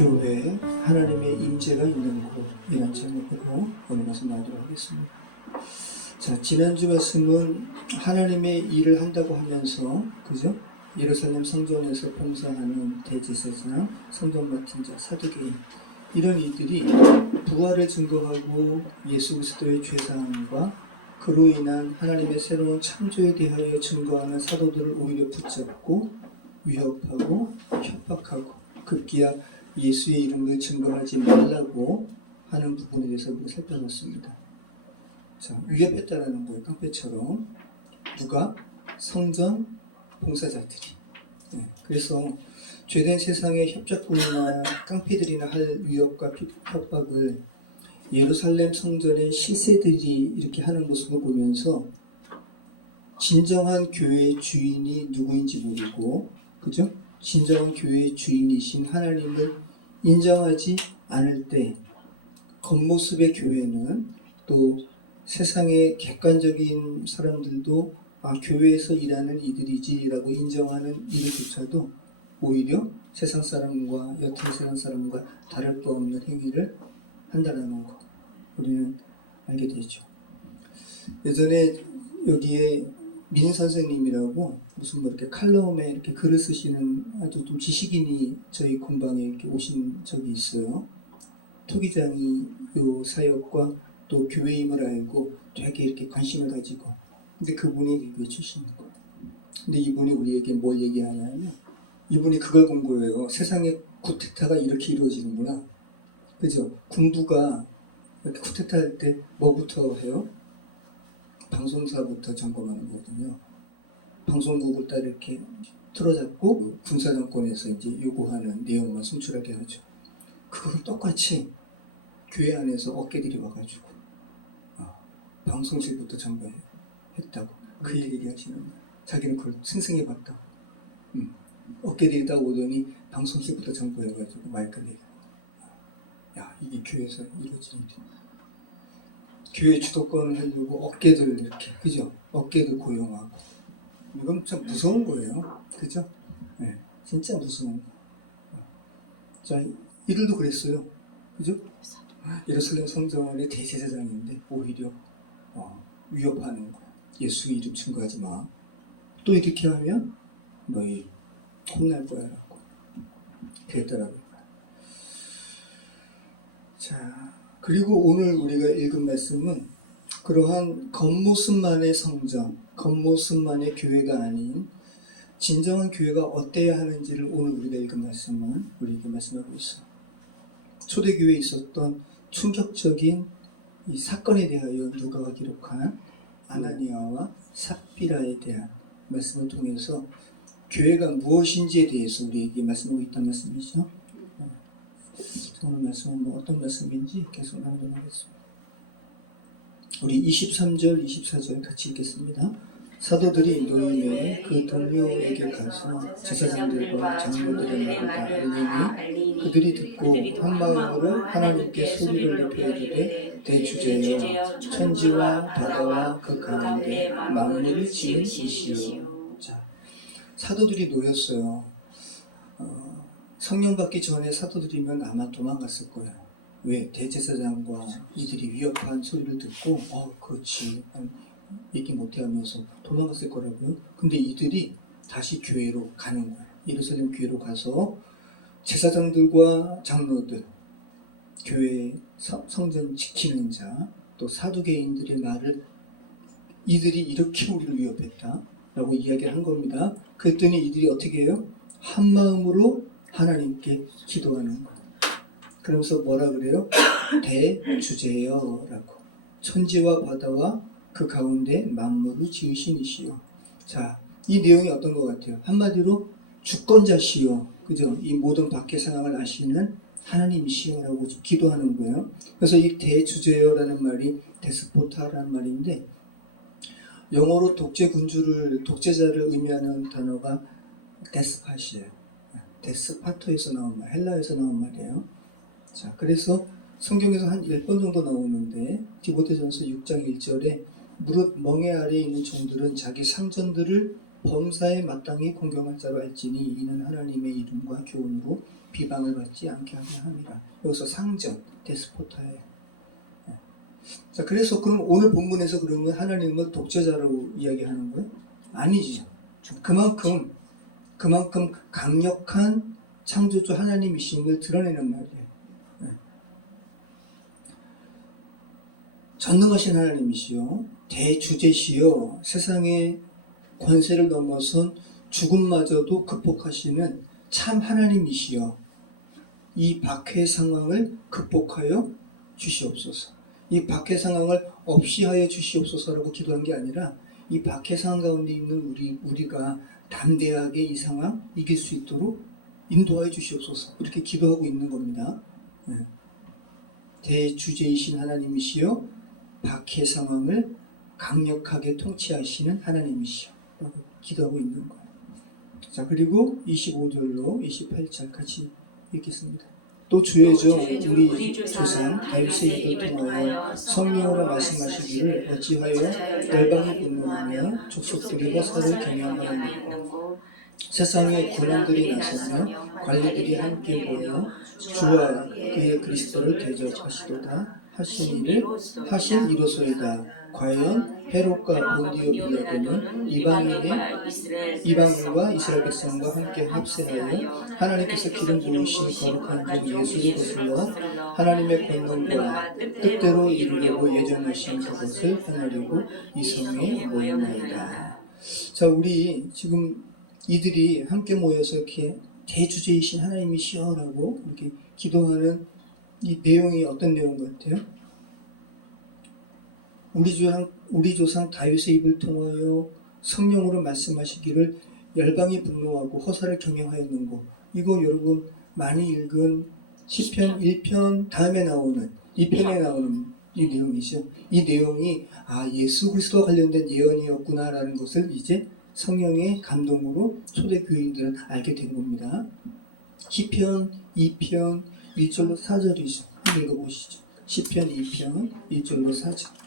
교회 하나님의 임재가 있는 곳이라는 제목으로 오늘 말씀 나누도록 하겠습니다. 자, 지난주 말씀은 하나님의 일을 한다고 하면서 그죠? 예루살렘 성전에서 봉사하는 대제사장, 성전 맡은 자, 사두개인 이런 이들이 부활을 증거하고 예수 그리스도의 죄사함과 그로 인한 하나님의 새로운 창조에 대하여 증거하는 사도들을 오히려 붙잡고 위협하고 협박하고 급기야 예수의 이름을 증거하지 말라고 하는 부분에 대해서 우리가 살펴봤습니다. 자, 위협했다라는 거예요. 깡패처럼. 누가? 성전 봉사자들이. 네, 그래서 죄된 세상의 협작꾼이나 깡패들이나 할 위협과 협박을 예루살렘 성전의 실세들이 이렇게 하는 모습을 보면서 진정한 교회의 주인이 누구인지 모르고, 그죠? 진정한 교회의 주인이신 하나님을 인정하지 않을 때 겉모습의 교회는 또 세상의 객관적인 사람들도 교회에서 일하는 이들이지라고 인정하는 이들조차도 오히려 세상 사람과 여튼 세상 사람과 다를 바 없는 행위를 한다는 거 우리는 알게 되죠. 예전에 여기에 민 선생님이라고 무슨 뭐 이렇게 칼럼에 이렇게 글을 쓰시는 아주 좀 지식인이 저희 공방에 이렇게 오신 적이 있어요. 토기장이 요 사역과 또 교회임을 알고 되게 이렇게 관심을 가지고, 근데 그분이 교회 출신인 거예요. 근데 이분이 우리에게 뭘 얘기하냐면 이분이 그걸 본 거예요. 세상에 쿠데타가 이렇게 이루어지는구나. 그죠? 군부가 이렇게 쿠데타 할 때 뭐부터 해요? 방송사부터 점검하는 거거든요. 방송국을 딱 이렇게 틀어잡고 군사정권에서 이제 요구하는 내용만 송출하게 하죠. 그걸 똑같이 교회 안에서 어깨들이 와가지고 방송실부터 점검했다고 그 얘기를 하시는 거예요. 자기는 그걸 생생히 봤다고. 어깨들이 딱 오더니 방송실부터 점검해가지고 마이크를 야, 이게 교회에서 이루어지는 일이야. 교회 주도권을 하려고 어깨들 이렇게, 그죠? 어깨들 고용하고. 이건 참 무서운 거예요. 그죠? 네, 진짜 무서운 거. 자, 이들도 그랬어요. 그죠? 예루살렘 성전의 대제사장인데 오히려 위협하는 거야. 예수 이름 증거하지 마. 또 이렇게 하면 너희 혼날 거야 라고 그랬더라고요. 자, 그리고 오늘 우리가 읽은 말씀은 그러한 겉모습만의 성전, 겉모습만의 교회가 아닌 진정한 교회가 어때야 하는지를 오늘 우리가 읽은 말씀은 우리에게 말씀하고 있어요. 초대교회에 있었던 충격적인 이 사건에 대하여 누가가 기록한 아나니아와 삽비라에 대한 말씀을 통해서 교회가 무엇인지에 대해서 우리에게 말씀하고 있다는 말씀이죠. 오늘 말씀은 뭐 어떤 말씀인지 계속 나누겠습니다. 우리 23절, 24절 같이 읽겠습니다. 사도들이 노임에 그 동료에게 가서 제사장들과 장로들의 말을 다 알리니 그들이 듣고 한 마음으로 하나님께 소리를 높여 이르되 대주제여 천지와 바다와 그 가운데 만물을 지은 이시요. 자, 사도들이 놓였어요. 성령 받기 전에 사도들이면 아마 도망갔을 거예요. 왜? 대제사장과 이들이 위협한 소리를 듣고 그렇지 얘기 못해 하면서 도망갔을 거라고요. 근데 이들이 다시 교회로 가는 거예요. 예루살렘 교회로 가서 제사장들과 장로들, 교회 성전 지키는 자, 또 사두개인들의 말을 이들이 이렇게 우리를 위협했다 라고 이야기를 한 겁니다. 그랬더니 이들이 어떻게 해요? 한 마음으로 하나님께 기도하는 거예요. 그러면서 뭐라 그래요? 대주제여 라고. 천지와 바다와 그 가운데 만물을 지으신 이시여. 자, 이 내용이 어떤 것 같아요? 한마디로 주권자시여, 그죠? 이 모든 밖의 상황을 아시는 하나님이시여 라고 기도하는 거예요. 그래서 이 대주제여라는 말이 데스포타라는 말인데 영어로 독재자를 의미하는 단어가 데스팟이에요. 데스파토에서 나온 말, 헬라에서 나온 말이에요. 자, 그래서 성경에서 한 10번 정도 나오는데 디모데전서 6장 1절에 무릇 멍에 아래에 있는 종들은 자기 상전들을 범사에 마땅히 공경할 자로 알지니 이는 하나님의 이름과 교훈으로 비방을 받지 않게 하게 함이라. 여기서 상전, 데스포타예요. 자, 그래서 그럼 오늘 본문에서 그러면 하나님은 독재자라고 이야기하는 거예요? 아니죠. 그만큼 강력한 창조주 하나님이심을 드러내는 말이에요. 전능하신 하나님이시요, 대주제시요, 세상의 권세를 넘어선 죽음마저도 극복하시는 참 하나님이시여, 이 박해 상황을 극복하여 주시옵소서. 이 박해 상황을 없이 하여 주시옵소서라고 기도한 게 아니라 이 박해 상황 가운데 있는 우리가 담대하게 이 상황 이길 수 있도록 인도하여 주시옵소서, 이렇게 기도하고 있는 겁니다. 대주제이신 하나님이시여, 박해 상황을 강력하게 통치하시는 하나님이시여 라고 기도하고 있는 거예요. 자, 그리고 25절로 28절 같이 읽겠습니다. 또 주의 종 우리 조상 다윗의 입을 통하여 성령으로 말씀하시기를 어찌하여 열방이 분노하며 족속들이 허사를 경영하였느냐. 세상의 군왕들이 나서며 관리들이 함께 모여 주와 그의 그리스도를 대적하시도다 하신 이로소이다. 과연 헤롯과 본디오 빌라도는 이방인과 이스라엘 백성과 함께 합세하여 하나님께서 기름 부으신 거룩한 종 예수를 거슬러 하나님의 권능과 뜻대로 이루려고 예정하신 그것을 행하려고 이 성에 모였나이다. 자, 우리 지금 이들이 함께 모여서 이렇게 대주제이신 하나님이시여라고 이렇게 기도하는 이 내용이 어떤 내용 같아요? 우리 조상 다윗의 입을 통하여 성령으로 말씀하시기를 열방이 분노하고 허사를 경영하였는고, 이거 여러분 많이 읽은 시편 1편 다음에 나오는 2편에 나오는 이 내용이죠. 이 내용이 예수 그리스도와 관련된 예언이었구나라는 것을 이제 성령의 감동으로 초대 교인들은 알게 된 겁니다. 시편 2편 1절로 4절이죠. 한번 읽어보시죠. 시편 2편 1절로 4절.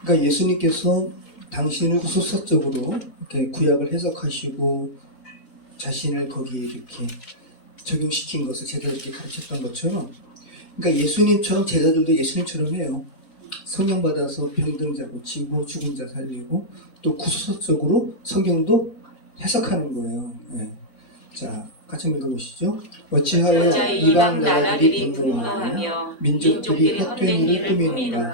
그러니까 예수님께서 당신을 수사적으로 이렇게 구약을 해석하시고 자신을 거기에 이렇게 적용시킨 것을 제자들에게 가르쳤던 것처럼, 그러니까 예수님처럼 제자들도 예수님처럼 해요. 성령 받아서 병든 자 고치고 죽은 자 살리고 또 구속적으로 성경도 해석하는 거예요. 네. 자, 같이 읽어보시죠. 어찌하여 이방 나라들이 분노하며 민족들이 헛된 일을 꾸미는가.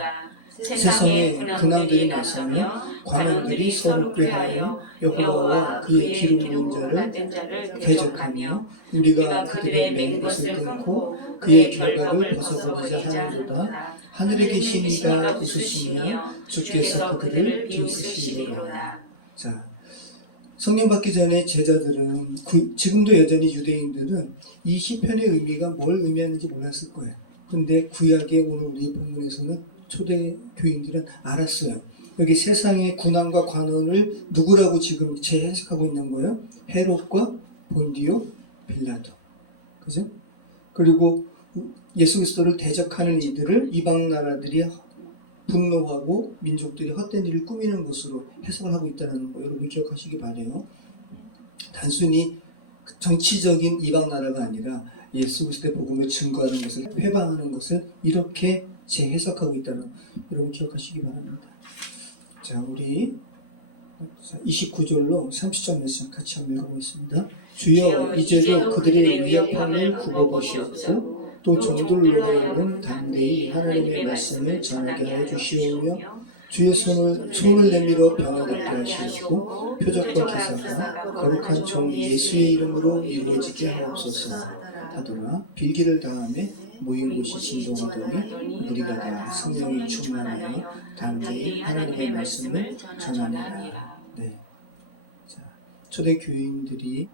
세상에 군왕들이 나서며 관원들이 서로 꾀하여 여호와와 그의 기름 부은 자를 대적하며 우리가 그들의 맨 것을 끊고 그의 결박을 벗어버리자 하는도다. 하늘에 계신 이가 웃으시며 주께서 그들을 비웃으시리로다. 자, 성령 받기 전에 제자들은 지금도 여전히 유대인들은 이 시편의 의미가 뭘 의미하는지 몰랐을 거예요. 근데 구약의 오늘 우리 본문에서는 초대 교인들은 알았어요. 여기 세상의 군왕과 관원을 누구라고 지금 재해석하고 있는 거예요? 헤롯과 본디오 빌라도. 그죠? 그리고 예수 그리스도를 대적하는 이들을 이방 나라들이 분노하고 민족들이 헛된 일을 꾸미는 것으로 해석을 하고 있다는 거 여러분 기억하시기 바래요. 단순히 정치적인 이방 나라가 아니라 예수 그리스도의 복음을 증거하는 것을, 회방하는 것을 이렇게 재해석하고 있다는 여러분 기억하시기 바랍니다. 자, 우리 29절로 30절 말씀 같이 한번 읽어보겠습니다. 주여 이제도 그들의 위협함을 굽어보시옵고 또 종들로 하여금 담대히 하나님의 말씀을 전하게 하여 주시오며 주의 손을 내밀어 병을 낫게 하시옵고 표적과 기사가 거룩한 종 예수의 이름으로 이루어지게 하옵소서 하더라. 빌기를 다음에 모인 곳이 진동하더니 우리가 다 성령이 충만하여 담대히 하나님의 말씀을 전하니라. 네. 자, 초대 교인들이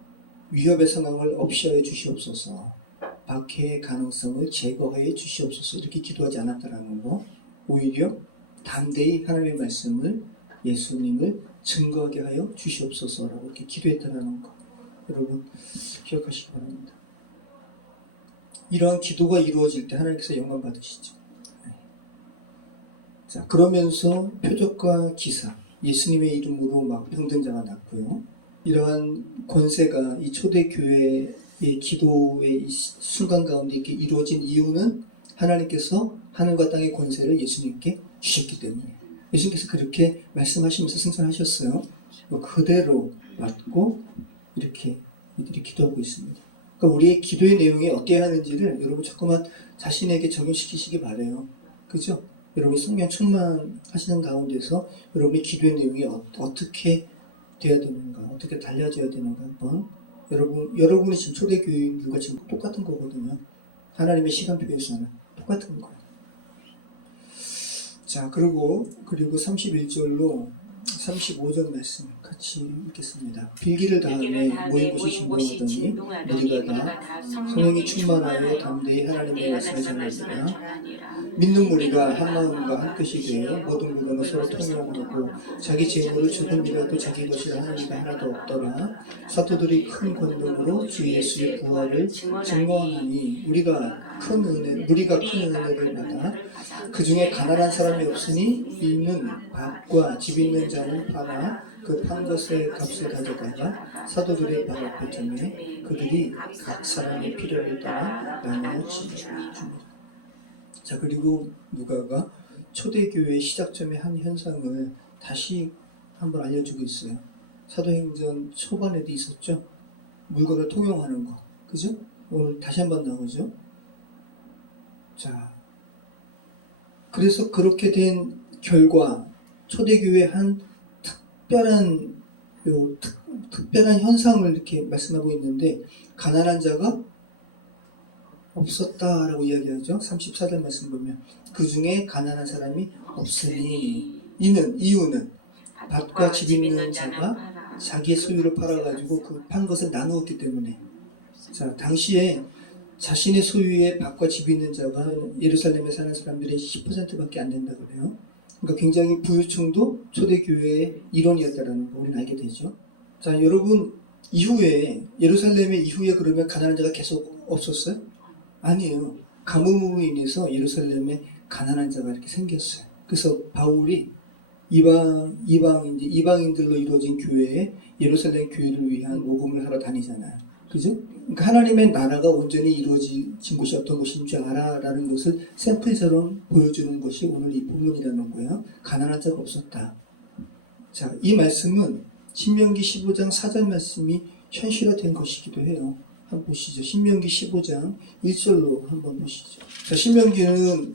위협의 상황을 없이 하여 주시옵소서, 박해의 가능성을 제거하여 주시옵소서 이렇게 기도하지 않았다라는 거, 오히려 담대히 하나님의 말씀을, 예수님을 증거하게 하여 주시옵소서라고 이렇게 기도했다라는 거 여러분 기억하시기 바랍니다. 이러한 기도가 이루어질 때 하나님께서 영광 받으시죠. 자, 그러면서 표적과 기사, 예수님의 이름으로 막 병든 자가 낫고요. 이러한 권세가 이 초대교회의 기도의 순간 가운데 이렇게 이루어진 이유는 하나님께서 하늘과 땅의 권세를 예수님께 주셨기 때문에 예수님께서 그렇게 말씀하시면서 승천하셨어요. 그대로 맞고 이렇게 이들이 기도하고 있습니다. 그러니까 우리의 기도의 내용이 어떻게 하는지를 여러분 자꾸만 자신에게 적용시키시기 바래요. 그죠? 여러분이 성령 충만하시는 가운데서 여러분의 기도의 내용이 어떻게 돼야 되는가, 어떻게 달라져야 되는가 한번 여러분이 지금 초대교인들과 지금 똑같은 거거든요. 하나님의 시간표에서는 똑같은 거예요. 자, 그리고 31절로 35절 말씀 같이 읽겠습니다. 빌기를 다음에 모인 곳이 진동하더니 무리가 다 성령이 충만하여 담대히 하나님의 말씀을 전하니라. 믿는 무리가 한 마음과 한 뜻이 되어 모든 물건을 서로 통용하고 자기 재물을 조금이라도 자기 것이라 하는 이가 하나도 없더라. 사도들이 큰 권능으로 주 예수의 부활을 증거하니 무리가 큰 은혜를 받아 그 중에 가난한 사람이 없으니 이는 밭과 집 있는 자는 팔아 그 판 것의 값을 가져다가 사도들의 발 앞에 두매 그들이 각 사람의 필요를 따라 나누어 줍니다. 자, 그리고 누가가 초대교회의 시작점의 한 현상을 다시 한번 알려주고 있어요. 사도행전 초반에도 있었죠. 물건을 통용하는 거, 그죠? 오늘 다시 한번 나오죠. 자, 그래서 그렇게 된 결과 초대교회의 한 특별한 현상을 이렇게 말씀하고 있는데 가난한 자가 없었다라고 이야기하죠. 34절 말씀 보면 그 중에 가난한 사람이 없으니 이유는 밭과 집 있는 자가 자기의 소유를 팔아가지고 그 판 것을 나누었기 때문에. 자, 당시에 자신의 소유의 밭과 집 있는 자가 예루살렘에 사는 사람들의 10%밖에 안 된다고 그래요. 그러니까 굉장히 부유층도 초대교회의 일원이었다는 거 우리는 알게 되죠. 자, 여러분 이후에 예루살렘의 이후에 그러면 가난한 자가 계속 없었어요? 아니에요. 가뭄으로 인해서 예루살렘에 가난한 자가 이렇게 생겼어요. 그래서 바울이 이방인들로 이루어진 교회에 예루살렘 교회를 위한 모금을 하러 다니잖아요. 그죠? 그러니까 하나님의 나라가 온전히 이루어진 곳이 어떤 곳인 줄 알아라는 것을 샘플처럼 보여주는 것이 오늘 이 본문이라는 거예요. 가난한 자가 없었다. 자, 이 말씀은 신명기 15장 4절 말씀이 현실화된 것이기도 해요. 한번 보시죠. 신명기 15장 1절로 한번 보시죠. 자, 신명기는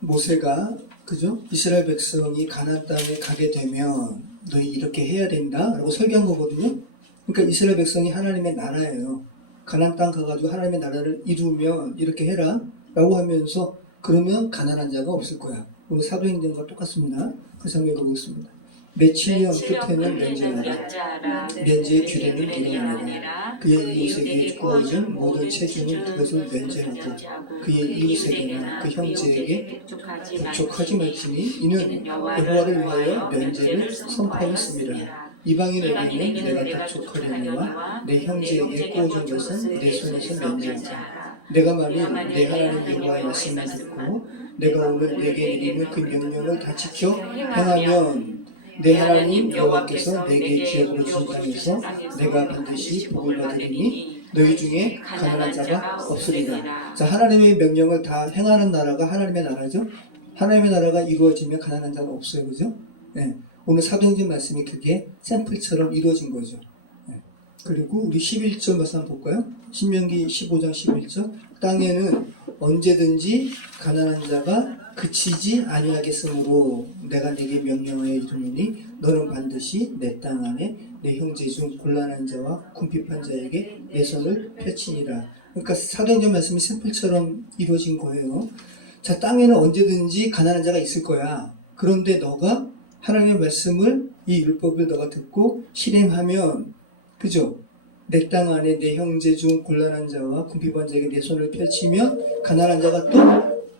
모세가 그죠? 이스라엘 백성이 가나안 땅에 가게 되면 너희 이렇게 해야 된다 라고 설계한 거거든요. 그러니까 이스라엘 백성이 하나님의 나라예요. 가나안 땅 가가지고 하나님의 나라를 이루면 이렇게 해라 라고 하면서 그러면 가난한 자가 없을 거야. 오늘 사도행전과 똑같습니다. 그래서 한번 읽어보겠습니다. 맺히면 끝에는 면제하라. 면제의 규례는 이러하니라. 그의 이웃에게 구워진 모든 책임은 그것을 면제하고 그의 이웃에게나 그 형제에게 북촉하지 말지니 이는 여호와를 위하여 면제를 선포하였습니다. 이방인에게는 내가 북촉하려니와 내 형제에게 구워진 것은 내 손에서 면제하라. 내가 만일 내 하나님 여호와의 말씀을 듣고 내가 오늘 내게 내리는 그 명령을 다 지켜 행하면 내 하나님 여호와께서 내게 기업으로 주신 땅에서 내가 반드시 복을 받으리니 너희 중에 가난한 자가 없으리라. 자, 하나님의 명령을 다 행하는 나라가 하나님의 나라죠. 하나님의 나라가 이루어지면 가난한 자가 없어요. 그죠? 네. 오늘 사도행전 말씀이 그게 샘플처럼 이루어진 거죠. 네. 그리고 우리 11절 말씀 한번 볼까요? 신명기 15장 11절 땅에는 언제든지 가난한 자가 그치지 아니하겠으므로 내가 네게 명령하여 이르노니 너는 반드시 내 땅 안에 내 형제 중 곤란한 자와 궁핍한 자에게 내 손을 펼치니라. 그러니까 사도행전 말씀이 샘플처럼 이루어진 거예요. 자, 땅에는 언제든지 가난한 자가 있을 거야. 그런데 너가 하나님의 말씀을 이 율법을 너가 듣고 실행하면 그죠? 내 땅 안에 내 형제 중 곤란한 자와 궁핍한 자에게 내 손을 펼치면 가난한 자가 또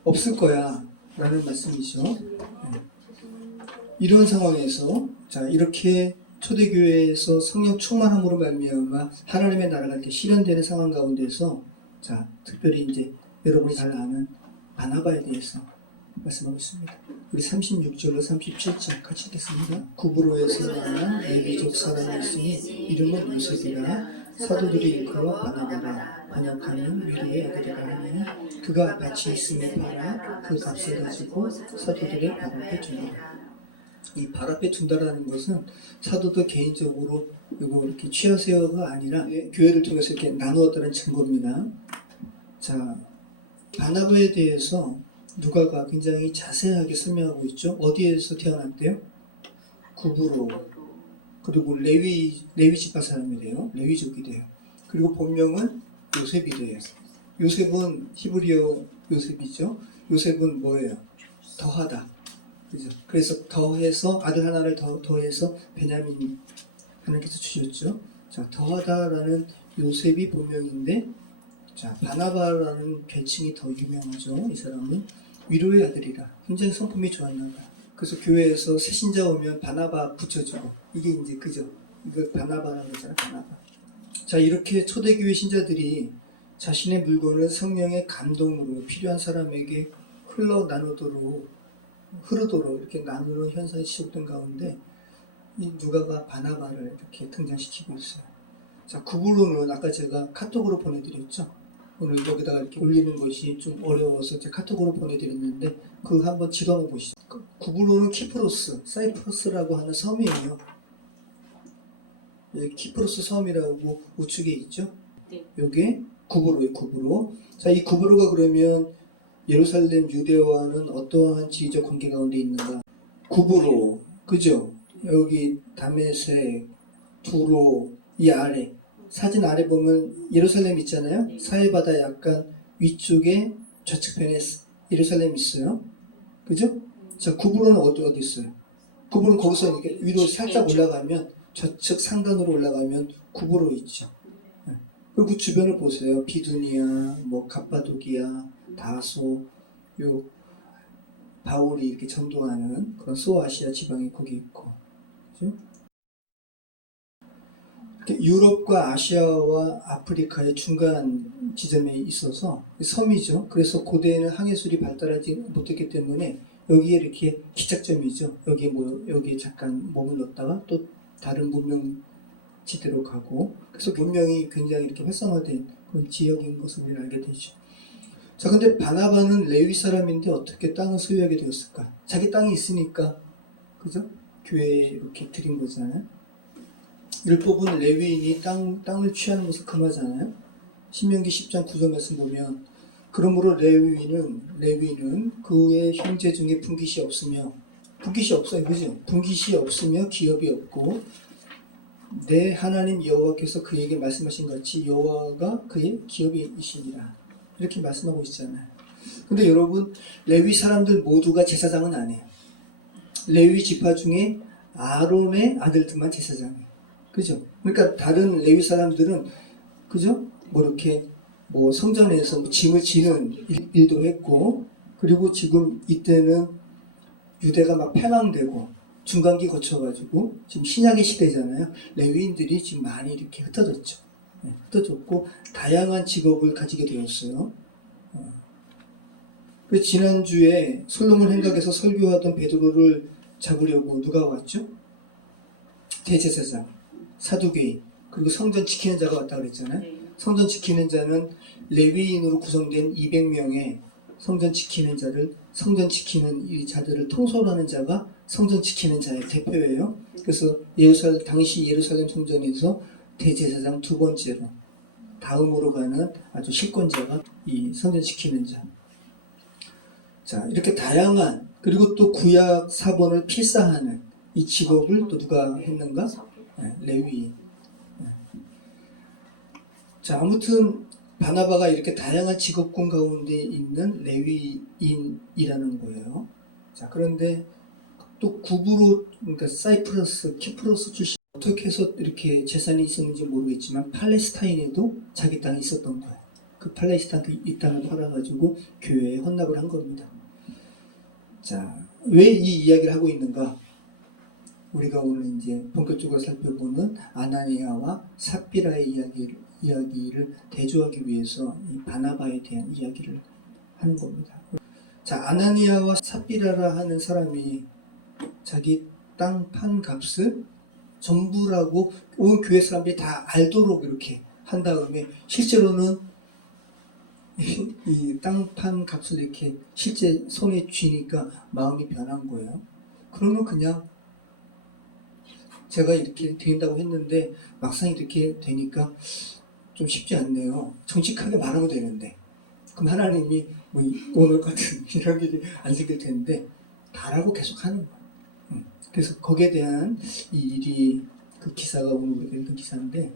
없을 거야 라는 말씀이죠. 네. 이런 상황에서 자, 이렇게 초대교회에서 성령 충만함으로 말미암아 하나님의 나라가 이렇게 실현되는 상황 가운데서 자, 특별히 이제 여러분이 잘 아는 바나바에 대해서 말씀하고 있습니다. 우리 36절로 37절 같이 읽겠습니다. 구브로에서 난 레위족 사람이 있으니 이름은 요셉이라 사도들이 일컬어 바나바라 번역하면 위로의 아들이라 하니 그가 밭이 있음에 팔아 그 값을 가지고 사도들의 발 앞에 둔다. 이 발 앞에 둔다라는 것은 사도들 개인적으로 이거 이렇게 취하세요가 아니라 교회를 통해서 이렇게 나누었다는 증거입니다. 자, 바나바에 대해서 누가가 굉장히 자세하게 설명하고 있죠. 어디에서 태어났대요? 구브로. 그리고 레위 지파 사람이래요. 레위족이래요. 그리고 본명은 요셉이래요. 요셉은 히브리어 요셉이죠. 요셉은 뭐예요? 더하다. 그죠? 그래서 더해서 아들 하나를 더해서 베냐민 하나님께서 주셨죠. 자, 더하다라는 요셉이 본명인데, 자, 바나바라는 별칭이 더 유명하죠. 이 사람은 위로의 아들이라 굉장히 성품이 좋았나 봐요. 그래서 교회에서 새신자 오면 바나바 붙여주고, 이게 이제 그죠? 이걸 바나바라고 하잖아요. 바나바. 자, 이렇게 초대교회 신자들이 자신의 물건을 성령의 감동으로 필요한 사람에게 흐르도록 이렇게 나누는 현상이 지속된 가운데 이 누가가 바나바를 이렇게 등장시키고 있어요. 자, 구브로는 아까 제가 카톡으로 보내드렸죠. 오늘 여기다가 이렇게 올리는 것이 좀 어려워서 제가 카톡으로 보내드렸는데 그거 한번 지도 한번 보시죠. 구브로는 키프로스, 사이프러스라고 하는 섬이에요. 키프로스 섬이라고 우측에 있죠. 요게 구브로예요. 구브로. 자, 이 구브로가 그러면 예루살렘 유대와는 어떠한 지리적 관계 가운데 있는가? 구브로, 그죠? 여기 다메섹, 두로, 이 아래 사진 아래 보면 예루살렘 있잖아요. 사해바다 약간 위쪽에 좌측편에 예루살렘 있어요. 그죠? 자, 구브로는 어디 있어요? 구브로는 거기서 이렇게 위로 살짝 올라가면 좌측 상단으로 올라가면 구브로 있죠. 그리고 그 주변을 보세요. 비두니아, 뭐 갑바도기아, 다소, 요 바울이 이렇게 전도하는 그런 소아시아 지방이 거기 있고, 그죠? 유럽과 아시아와 아프리카의 중간 지점에 있어서 섬이죠. 그래서 고대에는 항해술이 발달하지 못했기 때문에 여기에 이렇게 기착점이죠. 여기에 잠깐 몸을 넣었다가 또 다른 문명 지대로 가고, 그래서 문명이 굉장히 이렇게 활성화된 그런 지역인 것을 우리는 알게 되죠. 자, 근데 바나바는 레위 사람인데 어떻게 땅을 소유하게 되었을까? 자기 땅이 있으니까, 그죠? 교회에 이렇게 드린 거잖아요. 율법은 레위인이 땅을 취하는 것을 금하잖아요. 신명기 10장 9절 말씀 보면, 그러므로 레위인은 그의 형제 중에 분깃이 없어요, 그죠? 분깃이 없으며 기업이 없고, 내 하나님 여호와께서 그에게 말씀하신 같이 여호와가 그의 기업이시니라. 이렇게 말씀하고 있잖아요. 근데 여러분, 레위 사람들 모두가 제사장은 아니에요. 레위 지파 중에 아론의 아들들만 제사장이에요. 그죠? 그러니까 다른 레위 사람들은, 그죠? 이렇게 성전에서 짐을 지는 일도 했고, 그리고 지금 이때는 유대가 막 패망되고 중간기 거쳐가지고 지금 신약의 시대잖아요. 레위인들이 지금 많이 이렇게 흩어졌죠. 흩어졌고 다양한 직업을 가지게 되었어요. 그래서 지난주에 솔로몬 행각에서 설교하던 베드로를 잡으려고 누가 왔죠? 대제사장, 사두개인, 그리고 성전 지키는 자가 왔다 그랬잖아요. 성전 지키는 자는 레위인으로 구성된 200명의 성전 지키는 이 자들을 통솔하는 자가 성전 지키는 자의 대표예요. 그래서 당시 예루살렘 성전에서 대제사장 두 번째로 다음으로 가는 아주 실권자가 이 성전 지키는 자. 자, 이렇게 다양한, 그리고 또 구약 사본을 필사하는 이 직업을 또 누가 했는가? 레위인. 자, 아무튼 바나바가 이렇게 다양한 직업군 가운데 있는 레위인이라는 거예요. 자, 그런데 또 구브로, 그러니까 사이프러스, 키프로스 출신, 어떻게 해서 이렇게 재산이 있었는지 모르겠지만 팔레스타인에도 자기 땅이 있었던 거예요. 그 팔레스타인 이 땅을 팔아가지고 교회에 헌납을 한 겁니다. 자, 왜 이 이야기를 하고 있는가? 우리가 오늘 이제 본격적으로 살펴보는 아나니아와 삽비라의 이야기를 대조하기 위해서 이 바나바에 대한 이야기를 하는 겁니다. 자, 아나니아와 삽비라라 하는 사람이 자기 땅 판 값을 전부라고 온 교회 사람들이 다 알도록 이렇게 한 다음에 실제로는 이 땅 판 값을 이렇게 실제 손에 쥐니까 마음이 변한 거예요. 그러면 그냥 제가 이렇게 드린다고 했는데 막상 이렇게 되니까 좀 쉽지 않네요. 정직하게 말하면 되는데 그럼 하나님이 뭐 오늘 같은 이런 일이 안 생길 텐데 다라고 계속 하는 거예요. 그래서 거기에 대한 이 일이 그 기사가 오늘 우리가 읽은 기사인데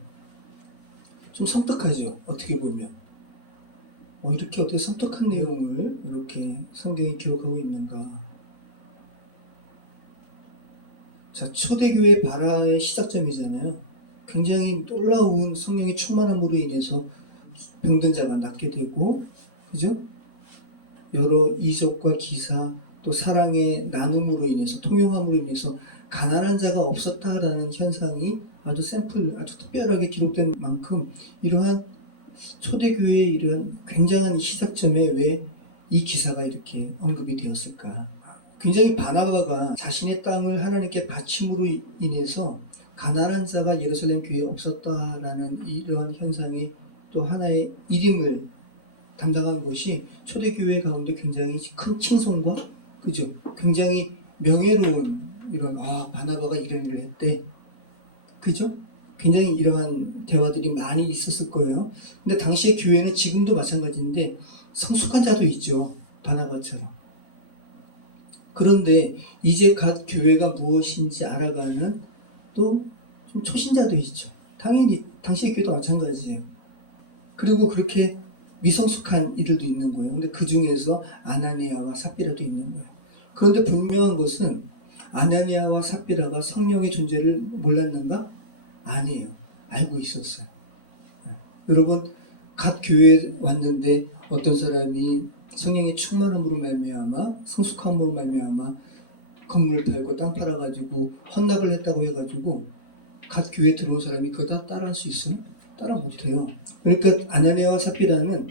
좀 섬뜩하죠. 어떻게 보면 이렇게 어떻게 섬뜩한 내용을 이렇게 성경이 기록하고 있는가. 자, 초대교회 발화의 시작점이잖아요. 굉장히 놀라운 성령의 충만함으로 인해서 병든 자가 낫게 되고, 그죠? 여러 이적과 기사, 또 사랑의 나눔으로 인해서, 통용함으로 인해서 가난한 자가 없었다라는 현상이 아주 샘플, 아주 특별하게 기록된 만큼 이러한 초대교회의 이런 굉장한 시작점에 왜 이 기사가 이렇게 언급이 되었을까? 굉장히 바나바가 자신의 땅을 하나님께 바침으로 인해서 가난한 자가 예루살렘 교회에 없었다라는 이러한 현상이 또 하나의 이름을 담당한 것이 초대교회 가운데 굉장히 큰 칭송과 그죠? 굉장히 명예로운 이런 바나바가 이런 일을 했대. 그죠? 굉장히 이러한 대화들이 많이 있었을 거예요. 근데 당시의 교회는 지금도 마찬가지인데 성숙한 자도 있죠. 바나바처럼. 그런데 이제 갓 교회가 무엇인지 알아가는 또 좀 초신자도 있죠. 당연히 당시의 교회도 마찬가지예요. 그리고 그렇게 미성숙한 이들도 있는 거예요. 근데 그 중에서 아나니아와 삽비라도 있는 거예요. 그런데 분명한 것은 아나니아와 삽비라가 성령의 존재를 몰랐는가? 아니에요. 알고 있었어요. 여러분, 갓 교회에 왔는데 어떤 사람이 성령의 충만함으로 말미암아 성숙함으로 말미암아 건물을 팔고 땅 팔아가지고 헌납을 했다고 해가지고 갓 교회에 들어온 사람이 그거 다 따라할 수 있어요? 따라 못해요. 그러니까 아나니아와 삽비라는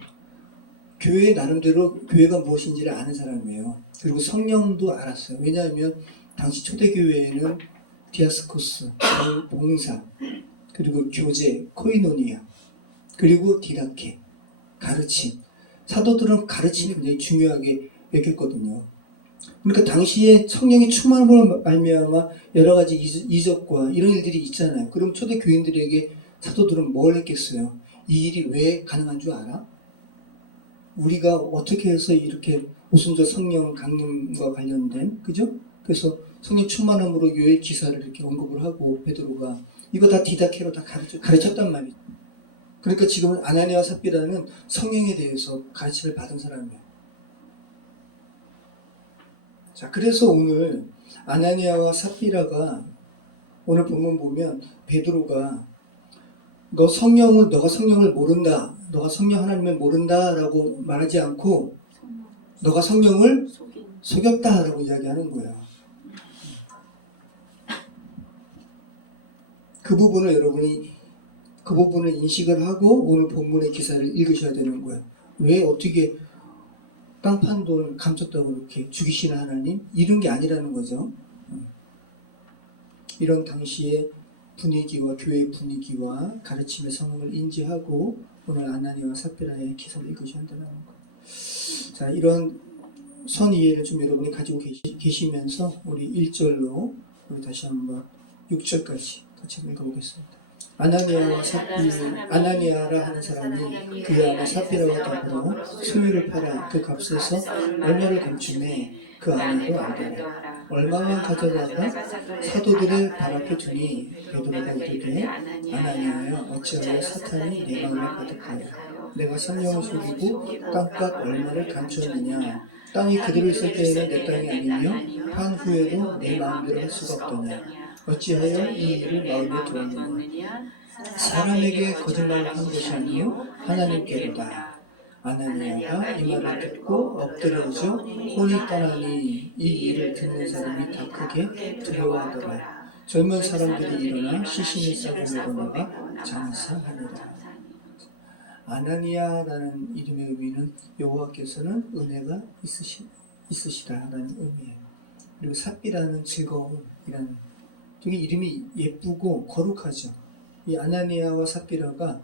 교회 나름대로 교회가 무엇인지를 아는 사람이에요. 그리고 성령도 알았어요. 왜냐하면 당시 초대교회에는 디아스코스, 봉사, 그리고 교제, 코이노니아, 그리고 디다케, 가르침. 사도들은 가르침이 굉장히 중요하게 여겼거든요. 그러니까 당시에 성령의 충만함으로 말미암아 여러 가지 이적과 이런 일들이 있잖아요. 그럼 초대 교인들에게 사도들은 뭘 했겠어요? 이 일이 왜 가능한 줄 알아? 우리가 어떻게 해서 이렇게 오순절 성령 강림과 관련된 그죠? 그래서 성령 충만함으로 요의 기사를 이렇게 언급을 하고 베드로가 이거 다 디다케로 다 가르쳤단 말이죠. 그러니까 지금은 아나니아와 삽비라는 성령에 대해서 가르침을 받은 사람이에요. 자, 그래서 오늘 아나니아와 삽비라가 오늘 본문 보면 베드로가 너가 성령을 모른다. 너가 성령 하나님을 모른다라고 말하지 않고 너가 성령을 속였다라고 이야기하는 거야. 그 부분을 여러분이 그 부분을 인식을 하고 오늘 본문의 기사를 읽으셔야 되는 거예요. 왜 어떻게 땅 판 돈 감췄다고 이렇게 죽이시는 하나님? 이런 게 아니라는 거죠. 이런 당시의 분위기와 교회의 분위기와 가르침의 성을 인지하고 오늘 아나니아와 삽비라의 기사를 읽으셔야 한다는 거예요. 자, 이런 선 이해를 좀 여러분이 가지고 계시면서 우리 1절로 우리 다시 한번 6절까지 같이 읽어보겠습니다. 아나니아라 하는 사람이 그 안에 삽비라와 더불어 소유를 팔아 그 값에서 얼마를 감추매 그 안에도 알더라. 얼마만 가져다가 사도들을 발 앞에 두니 베드로가 이르되 아나니아여 어찌하여 사탄이 내 마음에 가득하여 내가 성령을 속이고 땅값 얼마를 감추었느냐. 땅이 그대로 있을 때에는 내 땅이 아니며 판 후에도 내 마음대로 할 수가 없더냐. 어찌하여 이 일을 마음에 두었느냐. 사람에게 거짓말을 한 것이 아니요 하나님께로다. 아나니아가 이 말을 듣고 엎드려져 혼이 떠나니 이 일을 듣는 사람이 다 크게 두려워하더라. 젊은 사람들이 일어나 시신을 싸고 내려나가 장사하니라. 아나니아라는 이름의 의미는 여호와께서는 은혜가 있으신 있으시다라는 의미예요. 그리고 삽비라는 즐거움이라는, 되게 이름이 예쁘고 거룩하죠. 이 아나니아와 삽비라가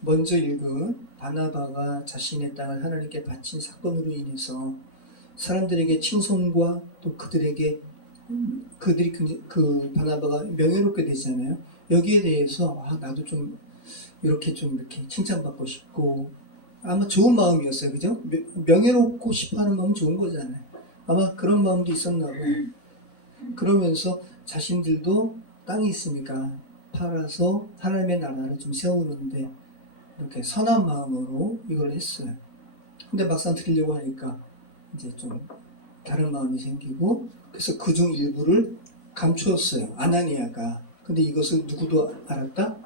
먼저 읽은 바나바가 자신의 땅을 하나님께 바친 사건으로 인해서 사람들에게 칭송과 또 그들이 그 바나바가 명예롭게 되잖아요. 여기에 대해서 나도 좀 이렇게 칭찬받고 싶고, 아마 좋은 마음이었어요. 그죠? 명예롭고 싶어 하는 마음은 좋은 거잖아요. 아마 그런 마음도 있었나 봐요. 그러면서 자신들도 땅이 있으니까 팔아서 하나님의 나라를 좀 세우는데 이렇게 선한 마음으로 이걸 했어요. 근데 막상 드리려고 하니까 이제 좀 다른 마음이 생기고, 그래서 그중 일부를 감추었어요. 아나니아가. 근데 이것을 누구도 알았다?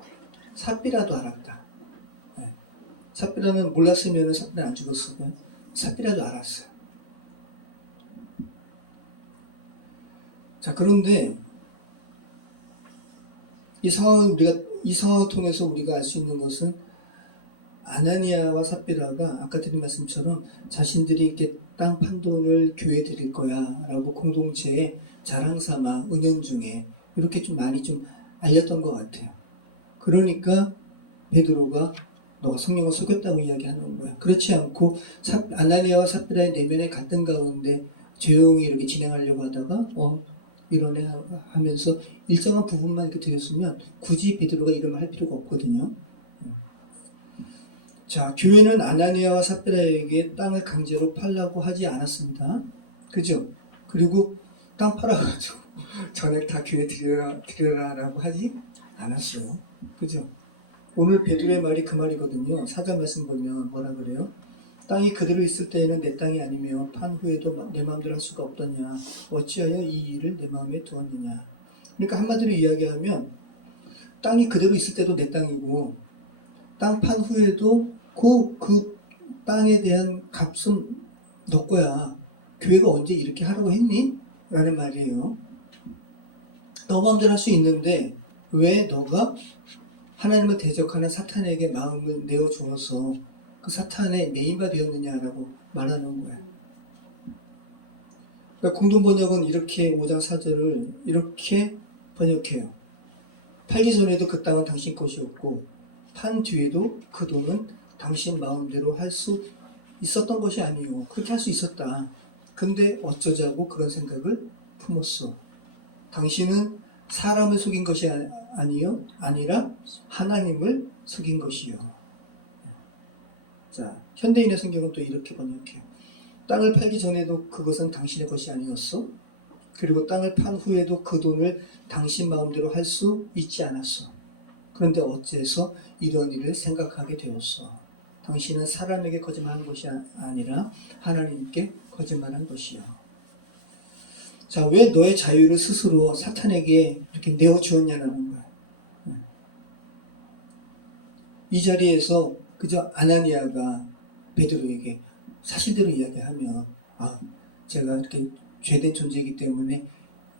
삽비라도 알았다. 네. 삽비라는 몰랐으면 삽비라 안 죽었어요. 삽비라도 알았어요. 자, 그런데 이 상황을 통해서 우리가 알 수 있는 것은, 아나니아와 삽비라가 아까 드린 말씀처럼 자신들이 이렇게 땅 판돈을 교회에 드릴 거야 라고 공동체에 자랑삼아 은연중에 이렇게 좀 많이 좀 알렸던 것 같아요. 그러니까 베드로가 너가 성령을 속였다고 이야기하는 거야. 그렇지 않고 아나니아와 삽비라의 내면의 갈등 가운데 조용히 이렇게 진행하려고 하다가 이러네 하면서 일정한 부분만 이렇게 드렸으면 굳이 베드로가 이런 말 할 필요가 없거든요. 자, 교회는 아나니아와 삽비라에게 땅을 강제로 팔라고 하지 않았습니다. 그죠? 그리고 땅 팔아가지고 전액 다 교회 드려라라고 하지 않았어요. 그죠? 오늘 베드로의 말이 그 말이거든요. 4절 말씀 보면 뭐라 그래요? 땅이 그대로 있을 때에는 내 땅이 아니며 판 후에도 내 마음대로 할 수가 없더냐. 어찌하여 이 일을 내 마음에 두었느냐. 그러니까 한마디로 이야기하면 땅이 그대로 있을 때도 내 땅이고, 땅 판 후에도 그 땅에 대한 값은 너 거야. 교회가 언제 이렇게 하라고 했니? 라는 말이에요. 너 마음대로 할 수 있는데 왜 너가 하나님을 대적하는 사탄에게 마음을 내어주어서 그 사탄의 메인바 되었느냐라고 말하는 거야. 그러니까 공동번역은 이렇게 5장 4절을 이렇게 번역해요. 팔기 전에도 그 땅은 당신 것이었고 판 뒤에도 그 돈은 당신 마음대로 할 수 있었던 것이 아니요. 그렇게 할 수 있었다. 근데 어쩌자고 그런 생각을 품었어. 당신은 사람을 속인 것이 아니라 하나님을 속인 것이요. 자, 현대인의 성경은 또 이렇게 번역해요. 땅을 팔기 전에도 그것은 당신의 것이 아니었어. 그리고 땅을 판 후에도 그 돈을 당신 마음대로 할 수 있지 않았어. 그런데 어째서 이런 일을 생각하게 되었어. 당신은 사람에게 거짓말한 것이 아니라 하나님께 거짓말한 것이요. 자, 왜 너의 자유를 스스로 사탄에게 이렇게 내어주었냐는 거야. 이 자리에서 그저 아나니아가 베드로에게 사실대로 이야기하면, 제가 이렇게 죄된 존재이기 때문에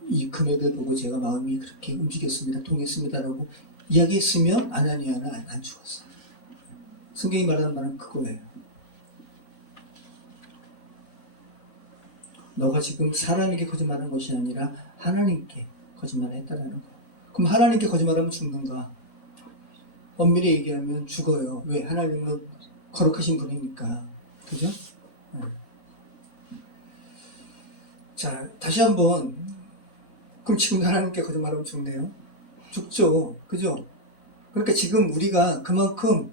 이 금액을 보고 제가 마음이 그렇게 움직였습니다. 동했습니다라고 이야기했으면 아나니아는 안 죽었어. 성경이 말하는 말은 그거예요. 너가 지금 사람에게 거짓말한 것이 아니라 하나님께 거짓말을 했다라는 거예요. 그럼 하나님께 거짓말하면 죽는가? 엄밀히 얘기하면 죽어요. 왜? 하나님은 거룩하신 분이니까. 그죠? 네. 자, 다시 한번. 그럼 지금 하나님께 거짓말하면 죽네요? 죽죠. 그죠? 그러니까 지금 우리가 그만큼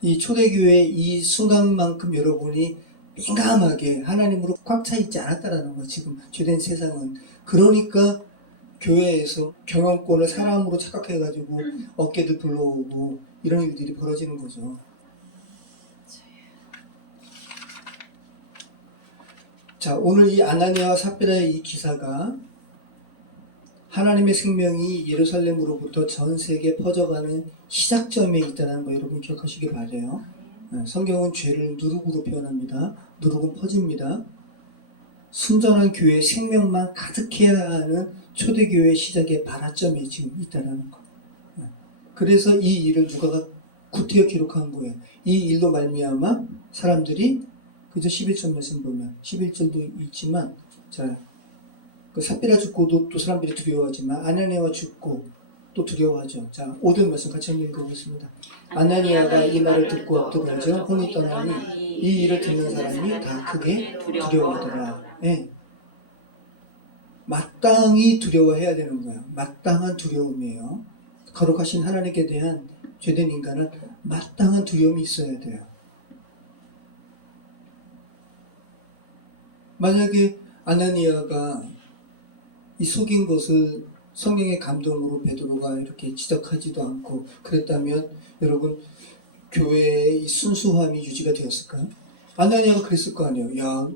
이 초대교회 이 순간만큼 여러분이 민감하게 하나님으로 꽉 차 있지 않았다라는 거예요. 지금 죄된 세상은. 그러니까 교회에서 경영권을 사람으로 착각해가지고 어깨들 불러오고 이런 일들이 벌어지는 거죠. 자, 오늘 이 아나니아와 삽비라의 이 기사가 하나님의 생명이 예루살렘으로부터 전 세계에 퍼져가는 시작점에 있다는 거 여러분 기억하시기 바라요. 성경은 죄를 누룩으로 표현합니다. 누룩은 퍼집니다. 순전한 교회의 생명만 가득해야 하는 초대교회 시작의 발화점에 지금 있다는 거. 그래서 이 일을 누가가 구태여 기록한 거예요. 이 일로 말미암아 사람들이 그저 11절 말씀 보면 11절도 있지만 자, 그 삽비라 죽고도 또 사람들이 두려워하지만 아나니아가 죽고 또 두려워하죠. 자, 5절 말씀 같이 한번 읽어보겠습니다. 아나니아가 이 말을 듣고 엎드러져 혼이 떠나니 이 일을 듣는 사람이 다 크게 두려워하더라. 네. 마땅히 두려워해야 되는 거예요. 마땅한 두려움이에요. 거룩하신 하나님께 대한 죄된 인간은 마땅한 두려움이 있어야 돼요. 만약에 아나니아가 이 속인 것을 성령의 감동으로 베드로가 이렇게 지적하지도 않고 그랬다면 여러분 교회의 이 순수함이 유지가 되었을까요? 아나니아가 그랬을 거 아니에요. 야,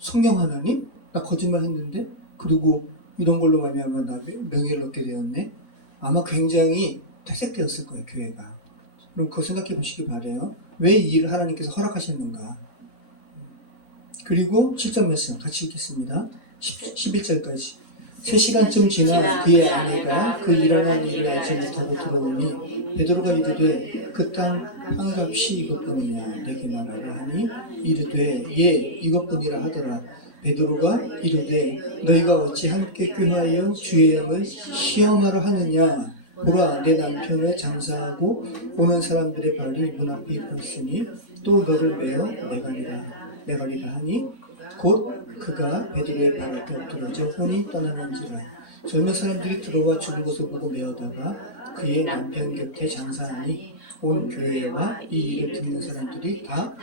성령 하나님? 나 거짓말 했는데? 그리고 이런 걸로 말미암아 나 명예를 얻게 되었네? 아마 굉장히 퇴색되었을 거예요, 교회가. 그럼 그거 생각해 보시기 바래요. 왜 이 일을 하나님께서 허락하셨는가? 그리고 7절 말씀 같이 읽겠습니다. 11절까지. 3시간쯤 지나 그의 아내가 그 일어난 일을 알지 못하고 들어오니 베드로가 이르되 그 땅 한 값이 이것뿐이냐 내게 말하라 하니 이르되 예 이것뿐이라 하더라. 베드로가 이르되 너희가 어찌 함께 꾀하여 주의 영을 시험하러 하느냐. 보라 내 남편을 장사하고 오는 사람들의 발이 문 앞에 있고 있으니 또 너를 메어 내가리라 하니 곧 그가 베드로의 발 앞에 엎드러져 혼이 떠나는지라. 젊은 사람들이 들어와 죽은 것을 보고 메어다가 그의 남편 곁에 장사하니 온 교회와 이 일을 듣는 사람들이 다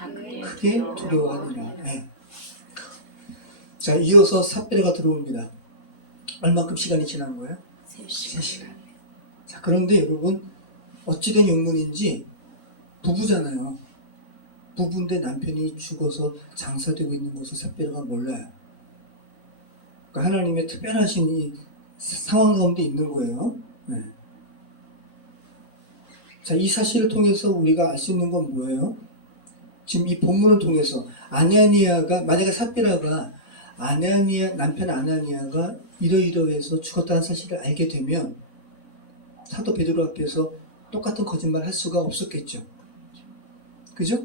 크게 두려워하니라. 네. 자, 이어서 삽비라가 들어옵니다. 얼마큼 시간이 지난 거예요? 3시간. 자, 그런데 여러분 어찌된 영문인지 부부잖아요. 부부인데 남편이 죽어서 장사되고 있는 것을 삽비라가 몰라요. 그러니까 하나님의 특별하신 이 상황 가운데 있는 거예요. 네. 자, 이 사실을 통해서 우리가 알 수 있는 건 뭐예요? 지금 이 본문을 통해서 아나니아가 만약에 삽비라가 남편 아나니아가 이러이러해서 죽었다는 사실을 알게 되면 사도 베드로 앞에서 똑같은 거짓말 할 수가 없었겠죠. 그죠?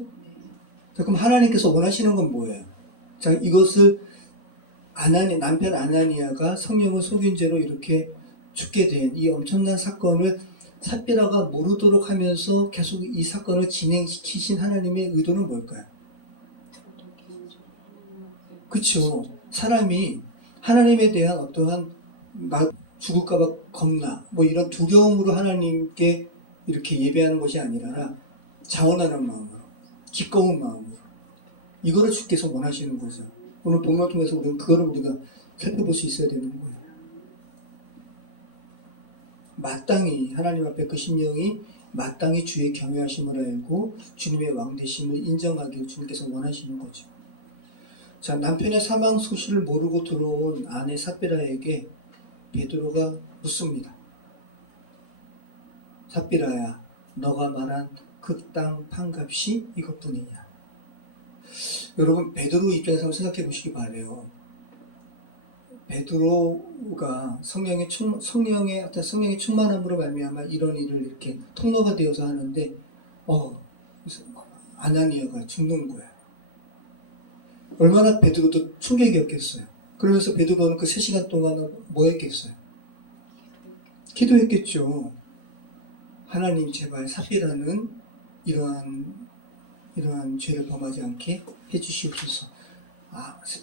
자, 그럼 하나님께서 원하시는 건 뭐예요? 자, 이것을 남편 아나니아가 성령을 속인 죄로 이렇게 죽게 된 이 엄청난 사건을 삽비라가 모르도록 하면서 계속 이 사건을 진행시키신 하나님의 의도는 뭘까요? 그쵸. 사람이 하나님에 대한 어떠한 죽을까봐 겁나 뭐 이런 두려움으로 하나님께 이렇게 예배하는 것이 아니라 자원하는 마음으로 기꺼운 마음으로 이거를 주께서 원하시는 거죠. 오늘 본문을 통해서 우리는 그거를 우리가 살펴볼 수 있어야 되는 거예요. 마땅히 하나님 앞에 그 심령이 마땅히 주의 경외하심을 알고 주님의 왕되심을 인정하기를 주님께서 원하시는 거죠. 자, 남편의 사망 소식을 모르고 들어온 아내 삽비라에게 베드로가 묻습니다. 삽비라야, 너가 말한 그 땅 판값이 이것뿐이냐? 여러분, 베드로 입장에서 한번 생각해 보시기 바라요. 베드로가 성령의 충만함으로 말미암아 이런 일을 이렇게 통로가 되어서 하는데, 아나니아가 죽는 거야. 얼마나 베드로도 충격이었겠어요. 그러면서 베드로는 그 3시간 동안 뭐 했겠어요? 기도했겠죠. 하나님 제발 삽비라는 이러한 죄를 범하지 않게 해주시옵소서.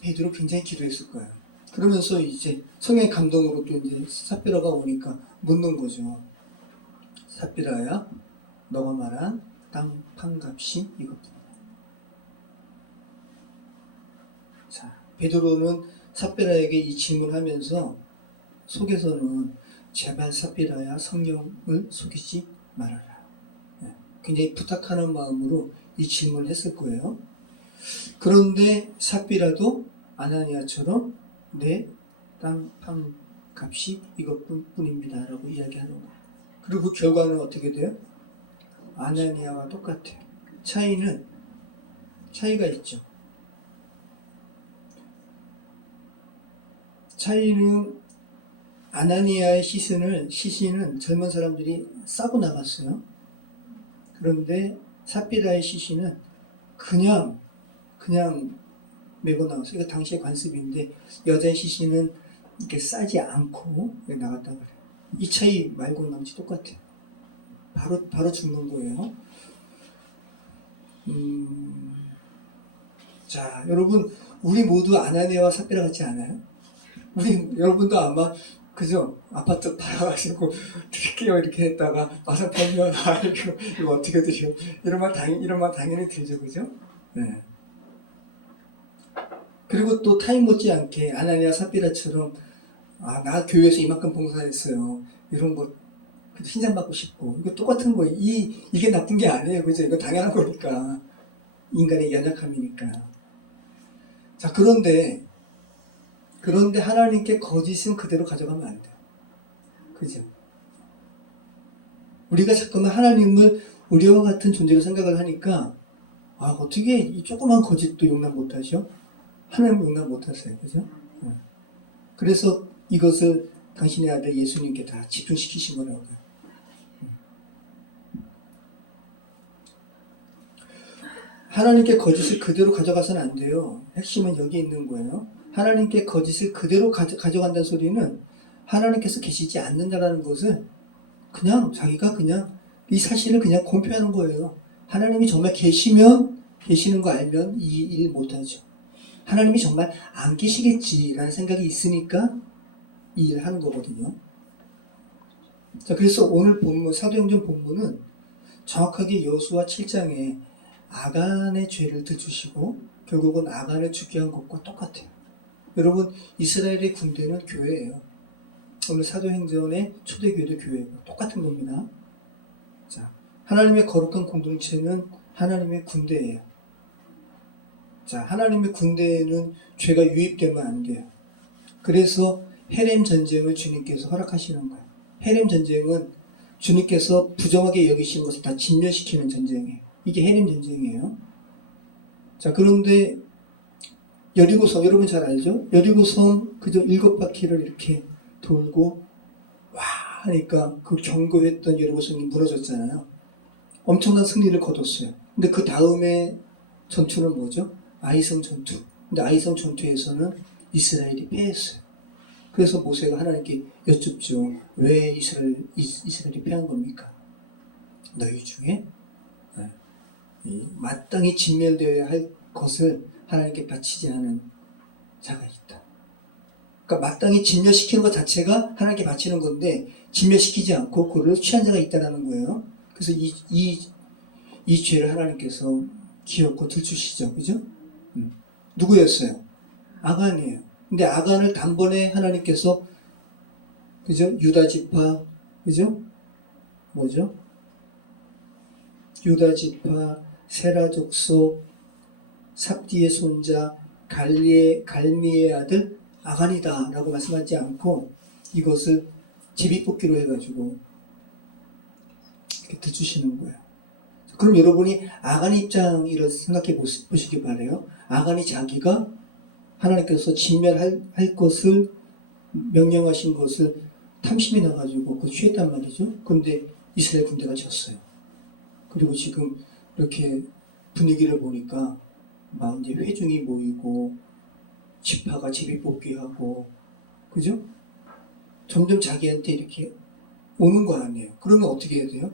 베드로 굉장히 기도했을 거예요. 그러면서 이제 성령의 감동으로 또 이제 삽비라가 오니까 묻는 거죠. 삽비라야, 너가 말한 땅 판값이 이것뿐이야. 자, 베드로는 삽비라에게 이 질문하면서 속에서는 제발 삽비라야 성령을 속이지 말아라. 굉장히 부탁하는 마음으로 이 질문을 했을 거예요. 그런데 삽비라도 아나니아처럼 내 땅 판값이 이것뿐입니다 라고 이야기하는 거예요. 그리고 그 결과는 어떻게 돼요? 아나니아와 똑같아요. 차이가 있죠. 차이는 아나니아의 시신은 젊은 사람들이 싸고 나갔어요. 그런데 삽비라의 시신은 그냥 그냥 메고 나왔어요. 이거 당시의 관습인데 여자 시신은 이렇게 싸지 않고 나갔다 그래요. 이 차이 말고는 나머지 똑같아요. 바로 죽는 거예요. 자, 여러분, 우리 모두 아나니아와 삽비라 같지 않아요? 여러분도 아마 그죠? 아파트 팔아가지고 드릴게요 이렇게 했다가 막상 팔면 이거 어떻게 드려? 이런 말 당연히 들죠, 그죠? 네. 그리고 또 타임 못지않게 아나니아 삽비라처럼 나 교회에서 이만큼 봉사했어요. 이런 거 칭찬 받고 싶고 이거 똑같은 거예요. 이게 나쁜 게 아니에요, 그죠? 이거 당연한 거니까 인간의 연약함이니까. 자, 그런데 하나님께 거짓은 그대로 가져가면 안 돼요. 그죠? 우리가 자꾸만 하나님을 우리와 같은 존재로 생각을 하니까 어떻게 이 조그만 거짓도 용납 못하셔? 하나님을 용납 못하세요. 그죠? 그래서 이것을 당신의 아들 예수님께 다 집중시키신 거라고요. 하나님께 거짓을 그대로 가져가서는 안 돼요. 핵심은 여기 있는 거예요. 하나님께 거짓을 그대로 가져간다는 소리는 하나님께서 계시지 않는다라는 것을 그냥 자기가 그냥 이 사실을 그냥 공표하는 거예요. 하나님이 정말 계시는 거 알면 이 일 못하죠. 하나님이 정말 안 계시겠지라는 생각이 있으니까 이 일을 하는 거거든요. 자, 그래서 오늘 본문, 사도행전 본문은 정확하게 여호수아 7장에 아간의 죄를 들추시고 결국은 아간을 죽게 한 것과 똑같아요. 여러분, 이스라엘의 군대는 교회예요. 오늘 사도행전의 초대교회도 교회고 똑같은 겁니다. 자, 하나님의 거룩한 공동체는 하나님의 군대예요. 자, 하나님의 군대에는 죄가 유입되면 안 돼요. 그래서 헤렘 전쟁을 주님께서 허락하시는 거예요. 헤렘 전쟁은 주님께서 부정하게 여기신 것을 다 진멸시키는 전쟁이에요. 이게 헤렘 전쟁이에요. 자, 그런데 여리고성, 여러분 잘 알죠? 여리고성 그저 7바퀴를 이렇게 돌고 와 하니까 그 견고했던 여리고성이 무너졌잖아요. 엄청난 승리를 거뒀어요. 근데 그 다음에 전투는 뭐죠? 아이성 전투. 근데 아이성 전투에서는 이스라엘이 패했어요. 그래서 모세가 하나님께 여쭙죠. 왜 이스라엘이 패한 겁니까? 너희 중에 마땅히 진멸되어야 할 것을 하나님께 바치지 않은 자가 있다. 그러니까 마땅히 진멸시키는 것 자체가 하나님께 바치는 건데 진멸시키지 않고 그를 취한 자가 있다는 거예요. 그래서 이 죄를 하나님께서 기억고 들추시죠. 그죠? 누구였어요? 아간이에요. 근데 아간을 단번에 하나님께서 그죠? 유다 지파 그죠? 뭐죠? 유다 지파 세라 족속 삽디의 손자 갈미의 아들 아간이다 라고 말씀하지 않고 이것을 제비뽑기로 해가지고 이렇게 들추시는 거예요. 그럼 여러분이 아간 입장이라 생각해 보시기 바래요. 아간이 자기가 하나님께서 진멸할 것을 명령하신 것을 탐심이 나가지고 그거 취했단 말이죠. 그런데 이스라엘 군대가 졌어요. 그리고 지금 이렇게 분위기를 보니까 막 이제 회중이 모이고 지파가 제비뽑기하고 그죠? 점점 자기한테 이렇게 오는 거 아니에요. 그러면 어떻게 해야 돼요?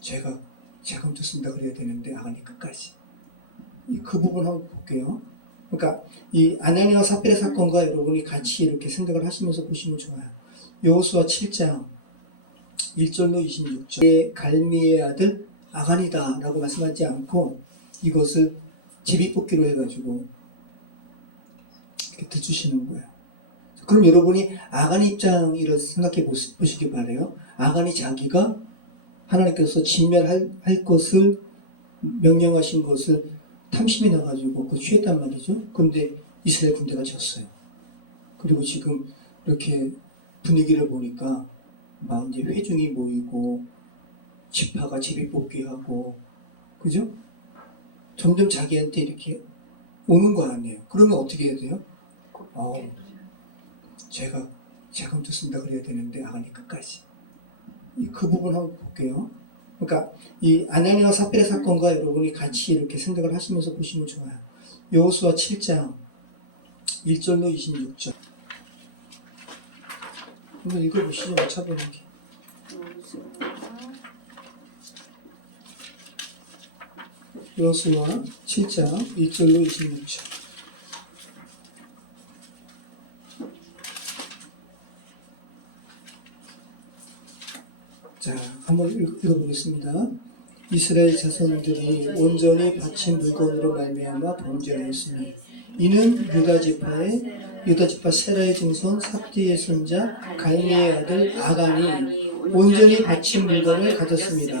제가 자금도 쓴다 그래야 되는데 아가니 끝까지 그 부분 한번 볼게요. 그러니까 이 아나니아와 삽비라 사건과 여러분이 같이 이렇게 생각을 하시면서 보시면 좋아요. 여호수아 7장 1절로 26절에 갈미의 아들 아간이다 라고 말씀하지 않고 이것을 제비뽑기로 해가지고 이렇게 들추시는 거예요. 그럼 여러분이 아간 입장이라 생각해 보시기 바래요. 아간이 자기가 하나님께서 진멸할 것을 명령하신 것을 탐심이 나가지고 그거 취했단 말이죠. 그런데 이스라엘 군대가 졌어요. 그리고 지금 이렇게 분위기를 보니까 막 이제 회중이 모이고 지파가 제비뽑기하고 그죠? 점점 자기한테 이렇게 오는 거 아니에요. 그러면 어떻게 해야 돼요? 제가 자금도 쓴다 그래야 되는데 아가니 끝까지 그 부분 한번 볼게요. 그러니까 이 아나니아와 삽비라 사건과 여러분이 같이 이렇게 생각을 하시면서 보시면 좋아요. 여호수아 7장 1절로 26절. 한번 읽어보시죠. 차분하게. 여호수아 7장 1절로 26절. 자, 한번 읽어보겠습니다. 이스라엘 자손들이 온전히 바친 물건으로 말미암아 범죄하였으니 이는 유다 지파 세라의 증손 삽디의 손자 갈미의 아들 아간이 온전히 바친 물건을 가졌습니다.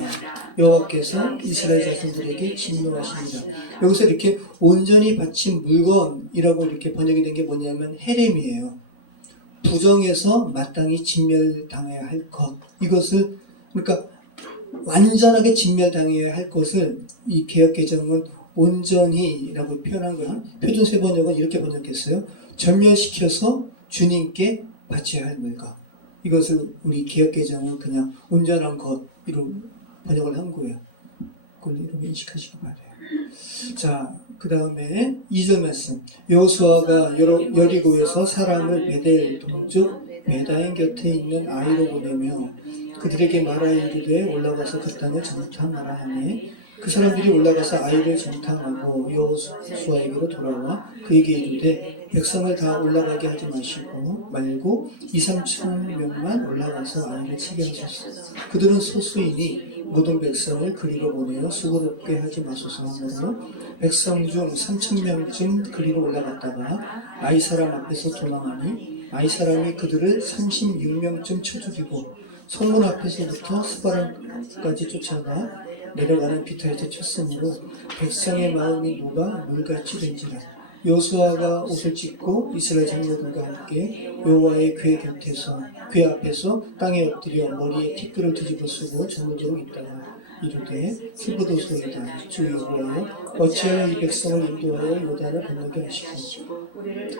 여호와께서 이스라엘 자손들에게 진노하십니다. 여기서 이렇게 온전히 바친 물건이라고 이렇게 번역이 된 게 뭐냐면 헤렘이에요. 부정해서 마땅히 진멸당해야 할 것. 이것을 그러니까 완전하게 진멸당해야 할 것을 이 개역개정은 온전히라고 표현한 거야. 표준 세번역은 이렇게 번역했어요. 전멸시켜서 주님께 바쳐야 할 물건. 이것을 우리 개역개정은 그냥 온전한 것으로 번역을 한 거예요. 그걸 여러분 인식하시기 바라요. 자, 그 다음에 2절 말씀. 여호수아가 여리고에서 사람을 베델 동쪽 베다인 곁에 있는 아이로 보내며 그들에게 말하여 이르되 올라가서 그 땅을 정탐하라 하니 그 사람들이 올라가서 아이를 정탐하고 여호수아에게로 돌아와 그에게 이르되 백성을 다 올라가게 하지 말고 2-3천 명만 올라가서 아이를 치게 하소서. 그들은 소수이니 모든 백성을 그리로 보내어 수고롭게 하지 마소서 하므로 백성 중 3,000명쯤 그리로 올라갔다가 아이 사람 앞에서 도망하니 아이 사람이 그들을 36명쯤 쳐 죽이고 성문 앞에서부터 스바람까지 쫓아가 내려가는 비탈에 쳤으므로 백성의 마음이 녹아 물같이 된지라. 여호수아가 옷을 찢고 이스라엘 장로들과 함께 여호와의 궤 앞에서 땅에 엎드려 머리에 티끌을 뒤집어 쓰고 잠들도록 있다가 이르되 기브도소이다 주 여호와여 어찌하여 이 백성을 인도하여 요단을 건너게 하시고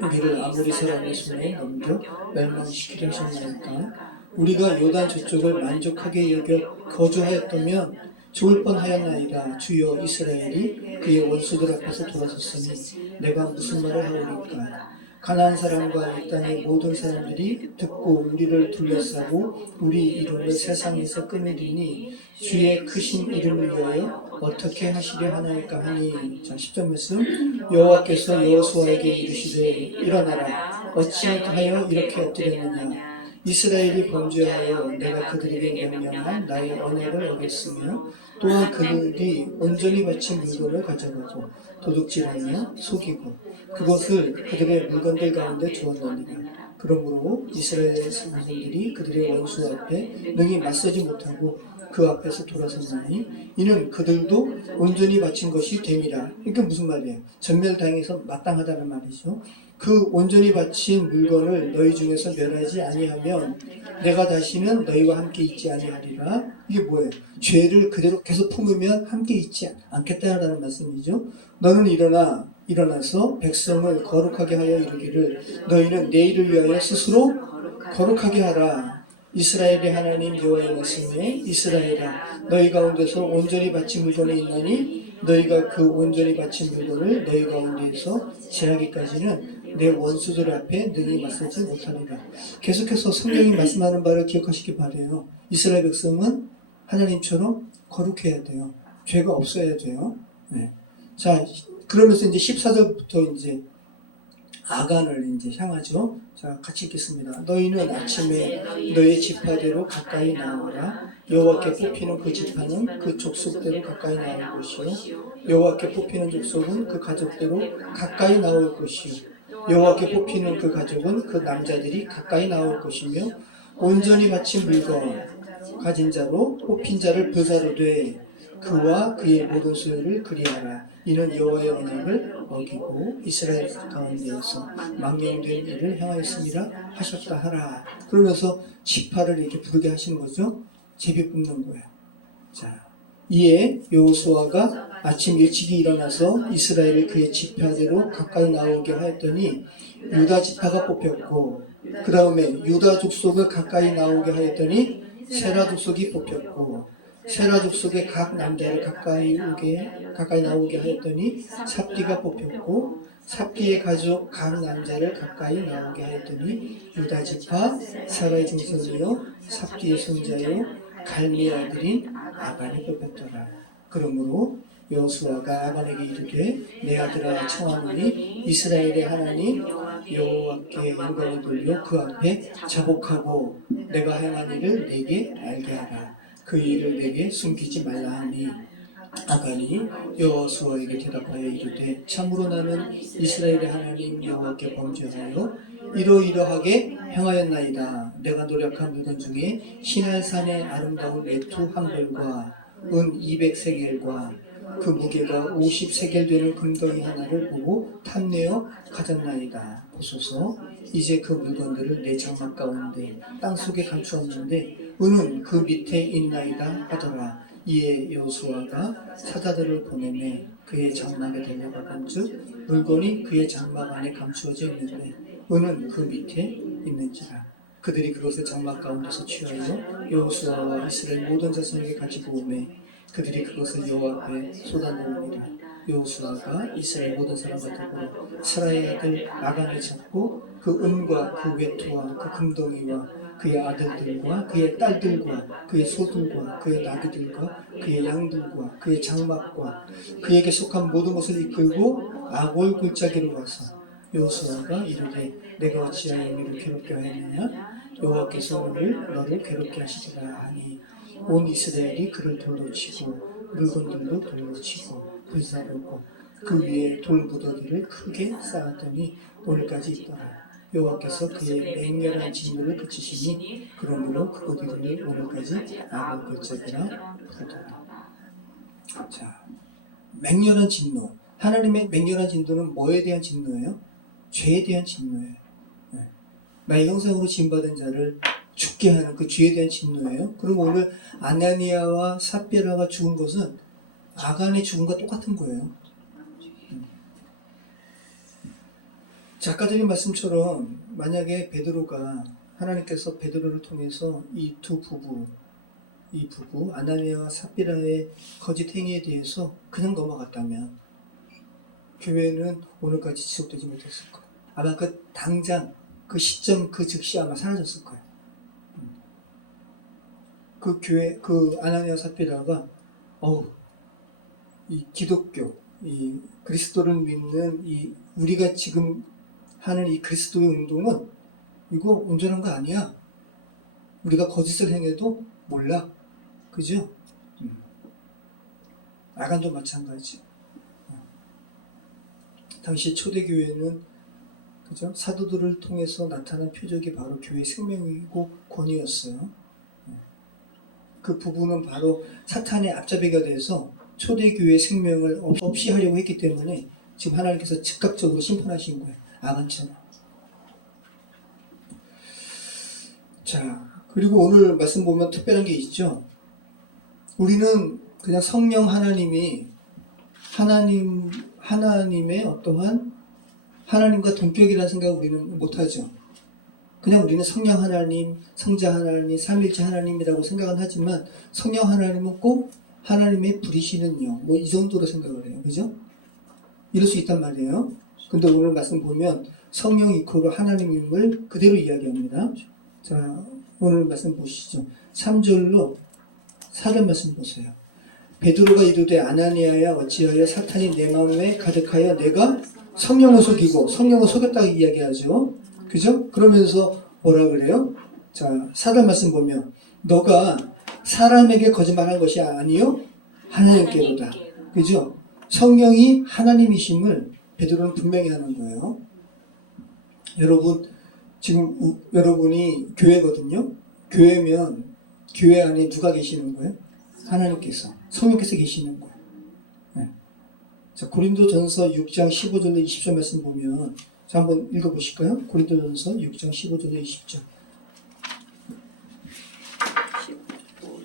우리를 아모리 사람의 손에 넘겨 멸망시키려 하셨나이까. 우리가 요단 저쪽을 만족하게 여겨 거주하였다면 좋을 뻔하였나이다. 주여 이스라엘이 그의 원수들 앞에서 돌아섰으니 내가 무슨 말을 하오리까. 가나안 사람과 이 땅의 모든 사람들이 듣고 우리를 둘러싸고 우리 이름을 세상에서 끊으리니 주의 크신 이름을 위하여 어떻게 하시려 하나이까 하니. 자, 10절 말씀. 여호와께서 여호수아에게 이르시되 일어나라. 어찌하여 이렇게 엎드렸느냐. 이스라엘이 범죄하여 내가 그들에게 명령한 나의 언약을 어겼으며 또한 그들이 온전히 바친 물건을 가져가고 도둑질하며 속이고 그것을 그들의 물건들 가운데 주었느니라. 그러므로 이스라엘 사람들이 그들의 원수 앞에 능히 맞서지 못하고 그 앞에서 돌아섰나니 이는 그들도 온전히 바친 것이 됨이라. 이게 무슨 말이에요? 전멸당해서 마땅하다는 말이죠. 그 온전히 바친 물건을 너희 중에서 멸하지 아니하면 내가 다시는 너희와 함께 있지 아니하리라. 이게 뭐예요? 죄를 그대로 계속 품으면 함께 있지 않겠다라는 말씀이죠. 너는 일어나서 백성을 거룩하게 하여 이르기를 너희는 내 일을 위하여 스스로 거룩하게 하라. 이스라엘의 하나님 여호와의 말씀에 이스라엘아 너희 가운데서 온전히 바친 물건이 있나니 너희가 그 온전히 바친 물건을 너희 가운데에서 제하기까지는 내 원수들 앞에 능히 맞서지 못하리라. 계속해서 성경이 말씀하는 바를 기억하시기 바라요. 이스라엘 백성은 하나님처럼 거룩해야 돼요. 죄가 없어야 돼요. 네. 자, 그러면서 이제 14절부터 이제 아간을 이제 향하죠. 자, 같이 읽겠습니다. 너희는 아침에 너의 지파대로 가까이 나오라. 여호와께 뽑히는 그 지파는 그 족속대로 가까이 나올 것이요 여호와께 뽑히는 족속은 그 가족대로 가까이 나올 것이요 여호와께 뽑히는 그 가족은 그 남자들이 가까이 나올 것이며 온전히 바친 물건 가진 자로 뽑힌 자를 부사로 돼 그와 그의 모든 소유를 그리하라. 이는 여호와의 언약을 어기고 이스라엘 가운데에서 망령된 일을 행하였습니다 하셨다 하라. 그러면서 지파를 이렇게 부르게 하시는 거죠. 제비 뽑는 거예요. 자, 이에 여호수아가 아침 일찍이 일어나서 이스라엘을 그의 지파대로 가까이 나오게 하였더니 유다 지파가 뽑혔고 그 다음에 유다 족속을 가까이 나오게 하였더니 세라 족속이 뽑혔고 세라 족속의 각 남자를 가까이 나오게 하였더니 삽디가 뽑혔고 삽디의 가족 각 남자를 가까이 나오게 하였더니 유다 지파 사라의 증손이요 삽디의 손자요 갈미의 아들인 아간이 뽑혔더라. 그러므로 여호수아가 아간에게 이르되 내 아들아 청하노니 이스라엘의 하나님 여호와께 영광을 돌려 그 앞에 자복하고 내가 행한 일을 내게 알게 하라. 그 일을 내게 숨기지 말라 하니 아간이 여호수아에게 대답하여 이르되 참으로 나는 이스라엘의 하나님 여호와께 범죄하여 이러이러하게 행하였나이다. 내가 노력한 물건 중에 시날산의 아름다운 메투 한 벌과 은 200세겔과 그 무게가 50세겔 되는 금덩이 하나를 보고 탐내어 가졌나이다. 보소서 이제 그 물건들을 내 장막 가운데 땅속에 감추었는데 은은 그 밑에 있나이다 하더라. 이에 여호수아가 사자들을 보내매 그의 장막에 달려가본즉 물건이 그의 장막 안에 감추어져 있는데 은은 그 밑에 있는지라. 그들이 그것을 장막 가운데서 취하여 여호수아와 이스라엘 모든 자손에게 가지고 오매 그들이 그것을 여호와 앞에 쏟아놓으니라. 여호수아가 이스라엘 모든 사람과 더불어 스라의 아들 아간을 잡고 그 은과 그 외투와 그 금덩이와 그의 아들들과 그의 딸들과 그의 소들과 그의 나귀들과 그의 양들과 그의 장막과 그에게 속한 모든 것을 이끌고 아골 골짜기로 와서 여호수아가 이르되 내가 어찌하여 너를 괴롭게 하였느냐 여호와께서 오늘 너를 괴롭게 하시리라 하니 온 이스라엘이 그를 돌로 치고 물건들도 돌로 치고 불사르고 그 위에 돌무더기를 크게 쌓았더니 오늘까지 있더라. 여호와께서 그의 맹렬한 진노를 그치시니 그러므로 그곳 이름을 오늘까지 아골 골짜기라 부르더라. 자, 맹렬한 진노. 하나님의 맹렬한 진노는 뭐에 대한 진노예요? 죄에 대한 진노예요. 나의 형상으로 지음받은 자를 죽게 하는 그 죄에 대한 진노예요. 그럼 오늘 아나니아와 삽비라가 죽은 것은 아간의 죽음과 똑같은 거예요. 작가적인 말씀처럼 만약에 베드로가 하나님께서 베드로를 통해서 이 부부 아나니아와 삽비라의 거짓 행위에 대해서 그냥 넘어갔다면 교회는 오늘까지 지속되지 못했을 거예요. 아마 그 당장 그 시점 그 즉시 아마 사라졌을 거예요. 그 교회 그 아나니아 삽비라가 이 기독교 이 그리스도를 믿는 이 우리가 지금 하는 이 그리스도의 운동은 이거 온전한 거 아니야. 우리가 거짓을 행해도 몰라. 그죠? 아간도 마찬가지. 당시 초대교회는 그죠? 사도들을 통해서 나타난 표적이 바로 교회의 생명이고 권위였어요. 그 부분은 바로 사탄의 앞잡이가 돼서 초대교회의 생명을 없이 하려고 했기 때문에 지금 하나님께서 즉각적으로 심판하신 거예요. 아간처럼. 자, 그리고 오늘 말씀 보면 특별한 게 있죠. 우리는 그냥 성령 하나님의 어떠한 하나님과 동격이라는 생각을 우리는 못하죠. 그냥 우리는 성령 하나님, 성자 하나님, 삼일체 하나님이라고 생각은 하지만 성령 하나님은 꼭 하나님의 부리시는 영, 뭐 이 정도로 생각을 해요. 그죠? 이럴 수 있단 말이에요. 근데 오늘 말씀 보면 성령 이코로 하나님임을 그대로 이야기합니다. 자, 오늘 말씀 보시죠. 3절로 4절 말씀 보세요. 베드로가 이르되 아나니아야 어찌하여 사탄이 내 마음에 가득하여 내가 성령을 속이고 성령을 속였다고 이야기하죠. 그죠? 그러면서 뭐라 그래요? 자, 4절 말씀 보면 너가 사람에게 거짓말한 것이 아니요 하나님께로다. 그죠? 성령이 하나님이심을 베드로는 분명히 하는 거예요. 여러분 지금 여러분이 교회거든요. 교회면 교회 안에 누가 계시는 거예요? 하나님께서 성령께서 계시는 거예요. 네. 자, 고린도전서 6장 15절로 20절 말씀 보면 자, 한번 읽어보실까요? 고린도전서 6장 15절로 20절.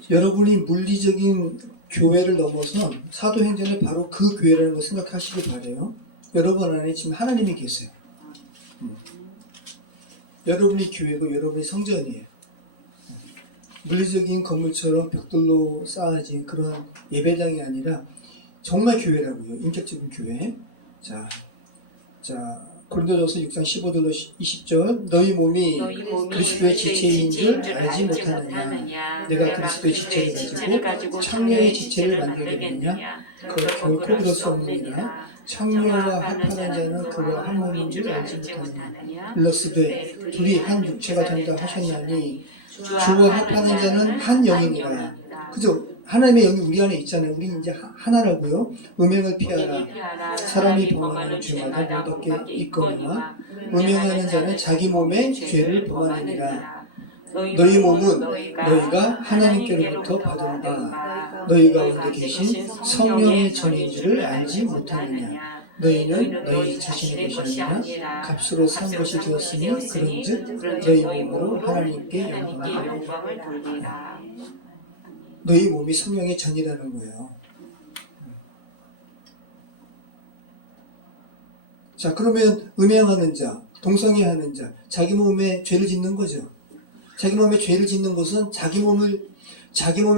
여러분이 물리적인 교회를 넘어선 사도행전의 바로 그 교회라는 걸 생각하시길 바래요. 여러분 안에 지금 하나님이 계세요. 여러분이 교회고 여러분이 성전이에요. 물리적인 건물처럼 벽돌로 쌓아진 그런 예배당이 아니라 정말 교회라고요. 인격적인 교회. 자, 고린도전서 6장 15절로 20절 너희 몸이 그리스도의 지체인 줄 알지 못하느냐 내가 그리스도의 지체를 가지고 창녀의 지체를 만들겠느냐 결코 그럴 수 없느니라 창녀와 합하는 자는 그와 한 몸인 줄 알지 못하느냐 일러스되 둘이 한 육체가 된다 하셨나니 주와 합하는 자는 한 영이니라. 그죠? 하나님의 영이 우리 안에 있잖아요. 우리는 이제 하나라고요. 음행을 피하라. 사람이 범하는 죄마다 몸밖에 있거니와 음행하는 자는 자기 몸에 죄를 범하느니라. 너희 몸은 너희가 하나님께로부터 받은 바 너희 가운데 계신 성령의 전인 줄을 알지 못하느냐. 너희는 너희 자신의 것이 아니라 값으로 산 것이 되었으니 그런즉 너희 몸으로 하나님께 영광을 돌리라. 너희 몸이 성령의 전이라는 거예요. 자, 그러면 음행하는 자, 동성애하는 자, 자기 몸에 죄를 짓는 거죠. 자기 몸에 죄를 짓는 것은 자기 몸에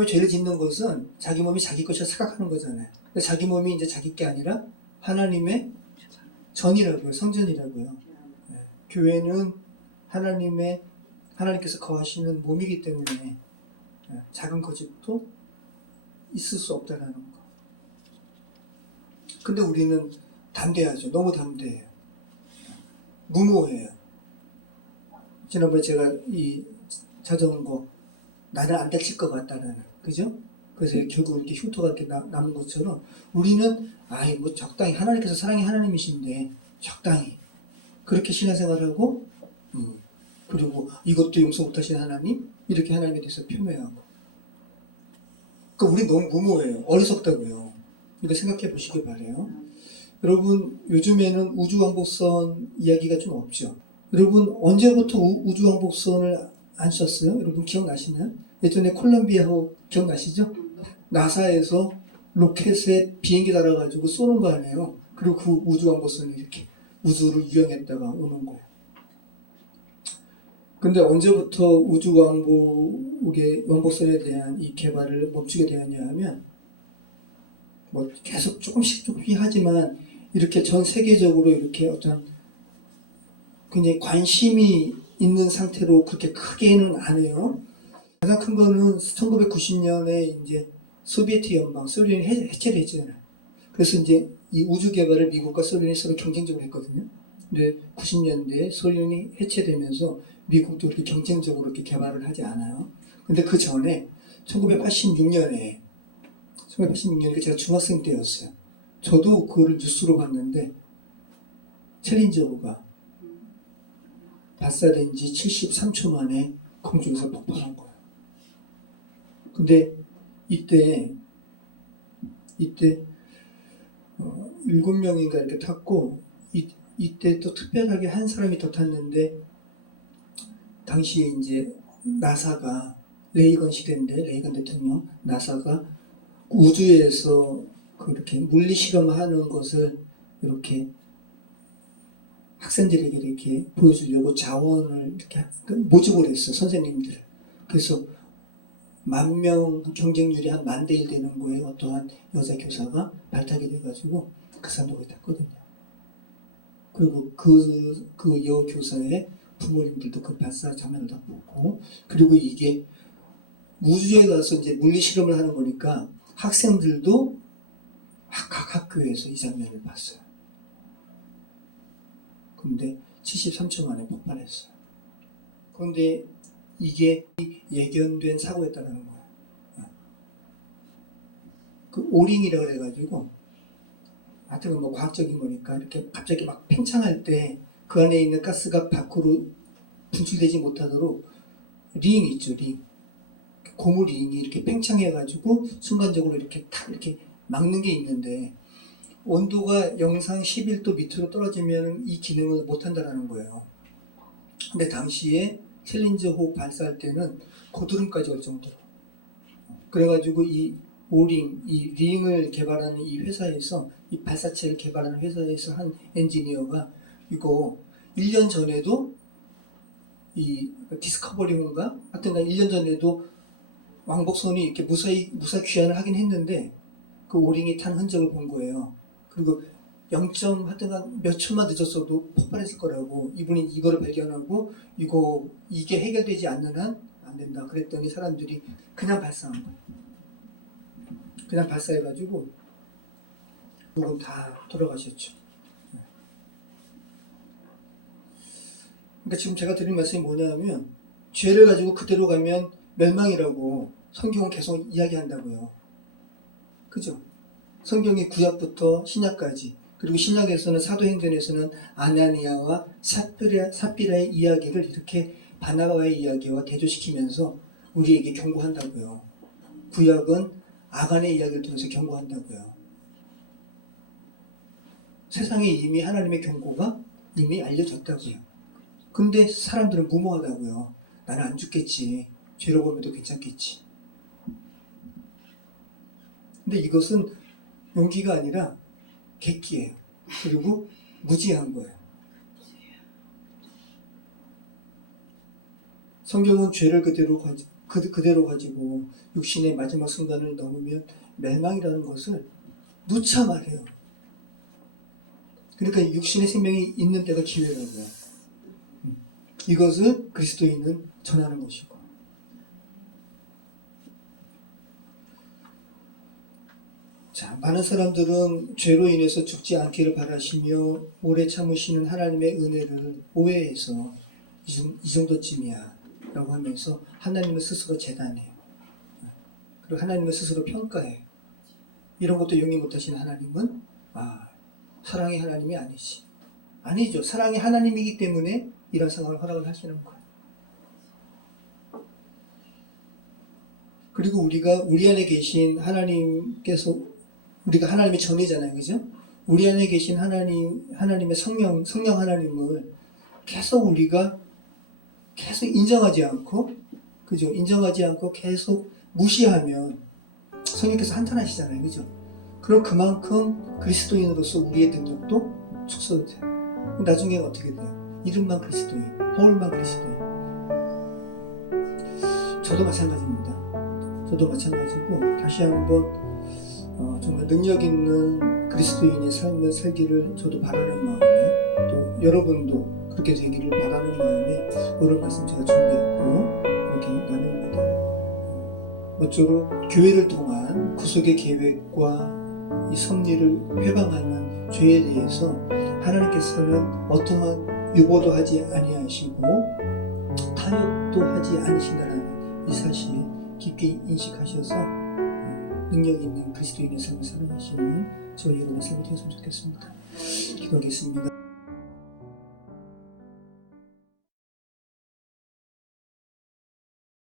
죄를 짓는 것은 자기 몸이 자기 것이라 생각하는 거잖아요. 자기 몸이 이제 자기 게 아니라 하나님의 전이라고요. 성전이라고요. 네. 교회는 하나님께서 거하시는 몸이기 때문에 작은 거짓도 있을 수 없다는 거. 근데 우리는 담대하죠. 너무 담대해요. 무모해요. 지난번에 제가 이 자전거 나는 안 다칠 것 같다는, 그죠? 그래서 결국 이렇게 흉터가 이렇게 남은 것처럼 우리는 뭐 적당히 하나님께서 사랑의 하나님이신데 적당히 그렇게 신앙생활하고 그리고 이것도 용서 못하시는 하나님 이렇게 하나님에 대해서 폄훼하고 그러니까 우리 너무 무모해요. 어리석다고요. 이거 생각해 보시기 바래요. 여러분 요즘에는 우주왕복선 이야기가 좀 없죠. 여러분 언제부터 우주왕복선을 안 썼어요? 여러분 기억나시나요? 예전에 콜롬비아호 기억나시죠? 나사에서 로켓에 비행기 달아가지고 쏘는 거 아니에요. 그리고 그 우주왕복선이 이렇게 우주를 유영했다가 오는 거예요. 근데 언제부터 왕복선에 대한 이 개발을 멈추게 되었냐 하면 뭐 계속 조금씩 하지만 이렇게 전 세계적으로 이렇게 어떤 굉장히 관심이 있는 상태로 그렇게 크게는 안 해요. 가장 큰 거는 1990년에 이제 소비에트 연방, 소련이 해체를 했잖아요. 그래서 이제 이 우주 개발을 미국과 소련이 서로 경쟁적으로 했거든요. 근데 90년대에 소련이 해체되면서 미국도 그렇게 경쟁적으로 이렇게 개발을 하지 않아요. 근데 그 전에 1986년에 제가 중학생 때였어요. 저도 그거를 뉴스로 봤는데 챌린저호가 발사된 지 73초 만에 공중에서 폭발한 거예요. 근데 이때 7명인가 이렇게 탔고 이때 또 특별하게 한 사람이 더 탔는데 당시에 이제 나사가 레이건 시대인데 레이건 대통령 나사가 우주에서 그렇게 물리 실험하는 것을 이렇게 학생들에게 이렇게 보여주려고 자원을 이렇게 모집을 했어, 선생님들. 그래서 10,000명 경쟁률이 한 10,000대 1 되는 거에 어떠한 여자 교사가 발탁이 돼가지고 그 사람도 거기 탔거든요. 그리고 그 여교사의 부모님들도 그 발사 장면을 다 보고, 그리고 이게 우주에 가서 이제 물리 실험을 하는 거니까 학생들도 각 학교에서 이 장면을 봤어요. 근데 73초 만에 폭발했어요. 그런데 이게 예견된 사고였다는 거예요. 그 오링이라고 그래가지고, 하여튼 뭐 과학적인 거니까 이렇게 갑자기 막 팽창할 때 그 안에 있는 가스가 밖으로 분출되지 못하도록 링 있죠, 링. 고무 링이 이렇게 팽창해가지고 순간적으로 이렇게 탁 이렇게 막는 게 있는데 온도가 영상 11도 밑으로 떨어지면 이 기능을 못한다는 거예요. 근데 당시에 챌린저호 발사할 때는 고드름까지 올 정도로. 그래가지고 이 오링, 이 링을 개발하는 이 회사에서, 이 발사체를 개발하는 회사에서 한 엔지니어가 이거 1년 전에도 이 디스커버리인가? 하여튼 1년 전에도 왕복선이 이렇게 무사히 귀환을 하긴 했는데 그 오링이 탄 흔적을 본 거예요. 그리고 0. 하여튼간 몇 초만 늦었어도 폭발했을 거라고. 이분이 이거를 발견하고 이게 해결되지 않는 한 안 된다. 그랬더니 사람들이 그냥 발사한 거예요. 그냥 발사해가지고 누군 다 돌아가셨죠. 그러니까 지금 제가 드린 말씀이 뭐냐면 죄를 가지고 그대로 가면 멸망이라고 성경은 계속 이야기한다고요. 그죠? 성경이 구약부터 신약까지, 그리고 신약에서는 사도행전에서는 아나니아와 삽비라의 이야기를 이렇게 바나바의 이야기와 대조시키면서 우리에게 경고한다고요. 구약은 아간의 이야기를 통해서 경고한다고요. 세상에 이미 하나님의 경고가 이미 알려졌다고요. 근데 사람들은 무모하다고요. 나는 안 죽겠지. 죄로 보면도 괜찮겠지. 근데 이것은 용기가 아니라 객기예요. 그리고 무지한 거예요. 성경은 죄를 그대로 가지고 육신의 마지막 순간을 넘으면 멸망이라는 것을 누차 말해요. 그러니까 육신의 생명이 있는 때가 기회라고요. 이것을 그리스도인은 전하는 것이고. 자, 많은 사람들은 죄로 인해서 죽지 않기를 바라시며 오래 참으시는 하나님의 은혜를 오해해서 이 정도쯤이야 라고 하면서 하나님을 스스로 재단해요. 그리고 하나님을 스스로 평가해요. 이런 것도 용기 못하시는 하나님은 사랑의 하나님이 아니지. 아니죠. 사랑의 하나님이기 때문에 이런 상황을 허락을 하시는 거예요. 그리고 우리가 우리 안에 계신 하나님께서, 우리가 하나님의 전이잖아요. 그죠? 우리 안에 계신 하나님의 성령 하나님을 우리가 계속 인정하지 않고, 그죠? 인정하지 않고 계속 무시하면 성령께서 한탄하시잖아요. 그죠? 그럼 그만큼 그리스도인으로서 우리의 능력도 축소돼요. 나중에 어떻게 돼요? 이름만 그리스도인, 허울만 그리스도인. 저도 마찬가지입니다. 저도 마찬가지고, 다시 한번 정말 능력 있는 그리스도인의 삶을 살기를 저도 바라는 마음에, 또 여러분도 그렇게 되기를 바라는 마음에 오늘 말씀 제가 준비했고 이렇게 나눕니다. 모쪼록 교회를 통한 구속의 계획과 이 섭리를 회방하는 죄에 대해서 하나님께서는 어떠한 유보도 하지 아니하시고 타협도 하지 않으신다는 이 사실 깊게 인식하셔서 능력 있는 그리스도인의 삶을 살아가시는 저희 여러분의 삶이 되었으면 좋겠습니다. 기도하겠습니다.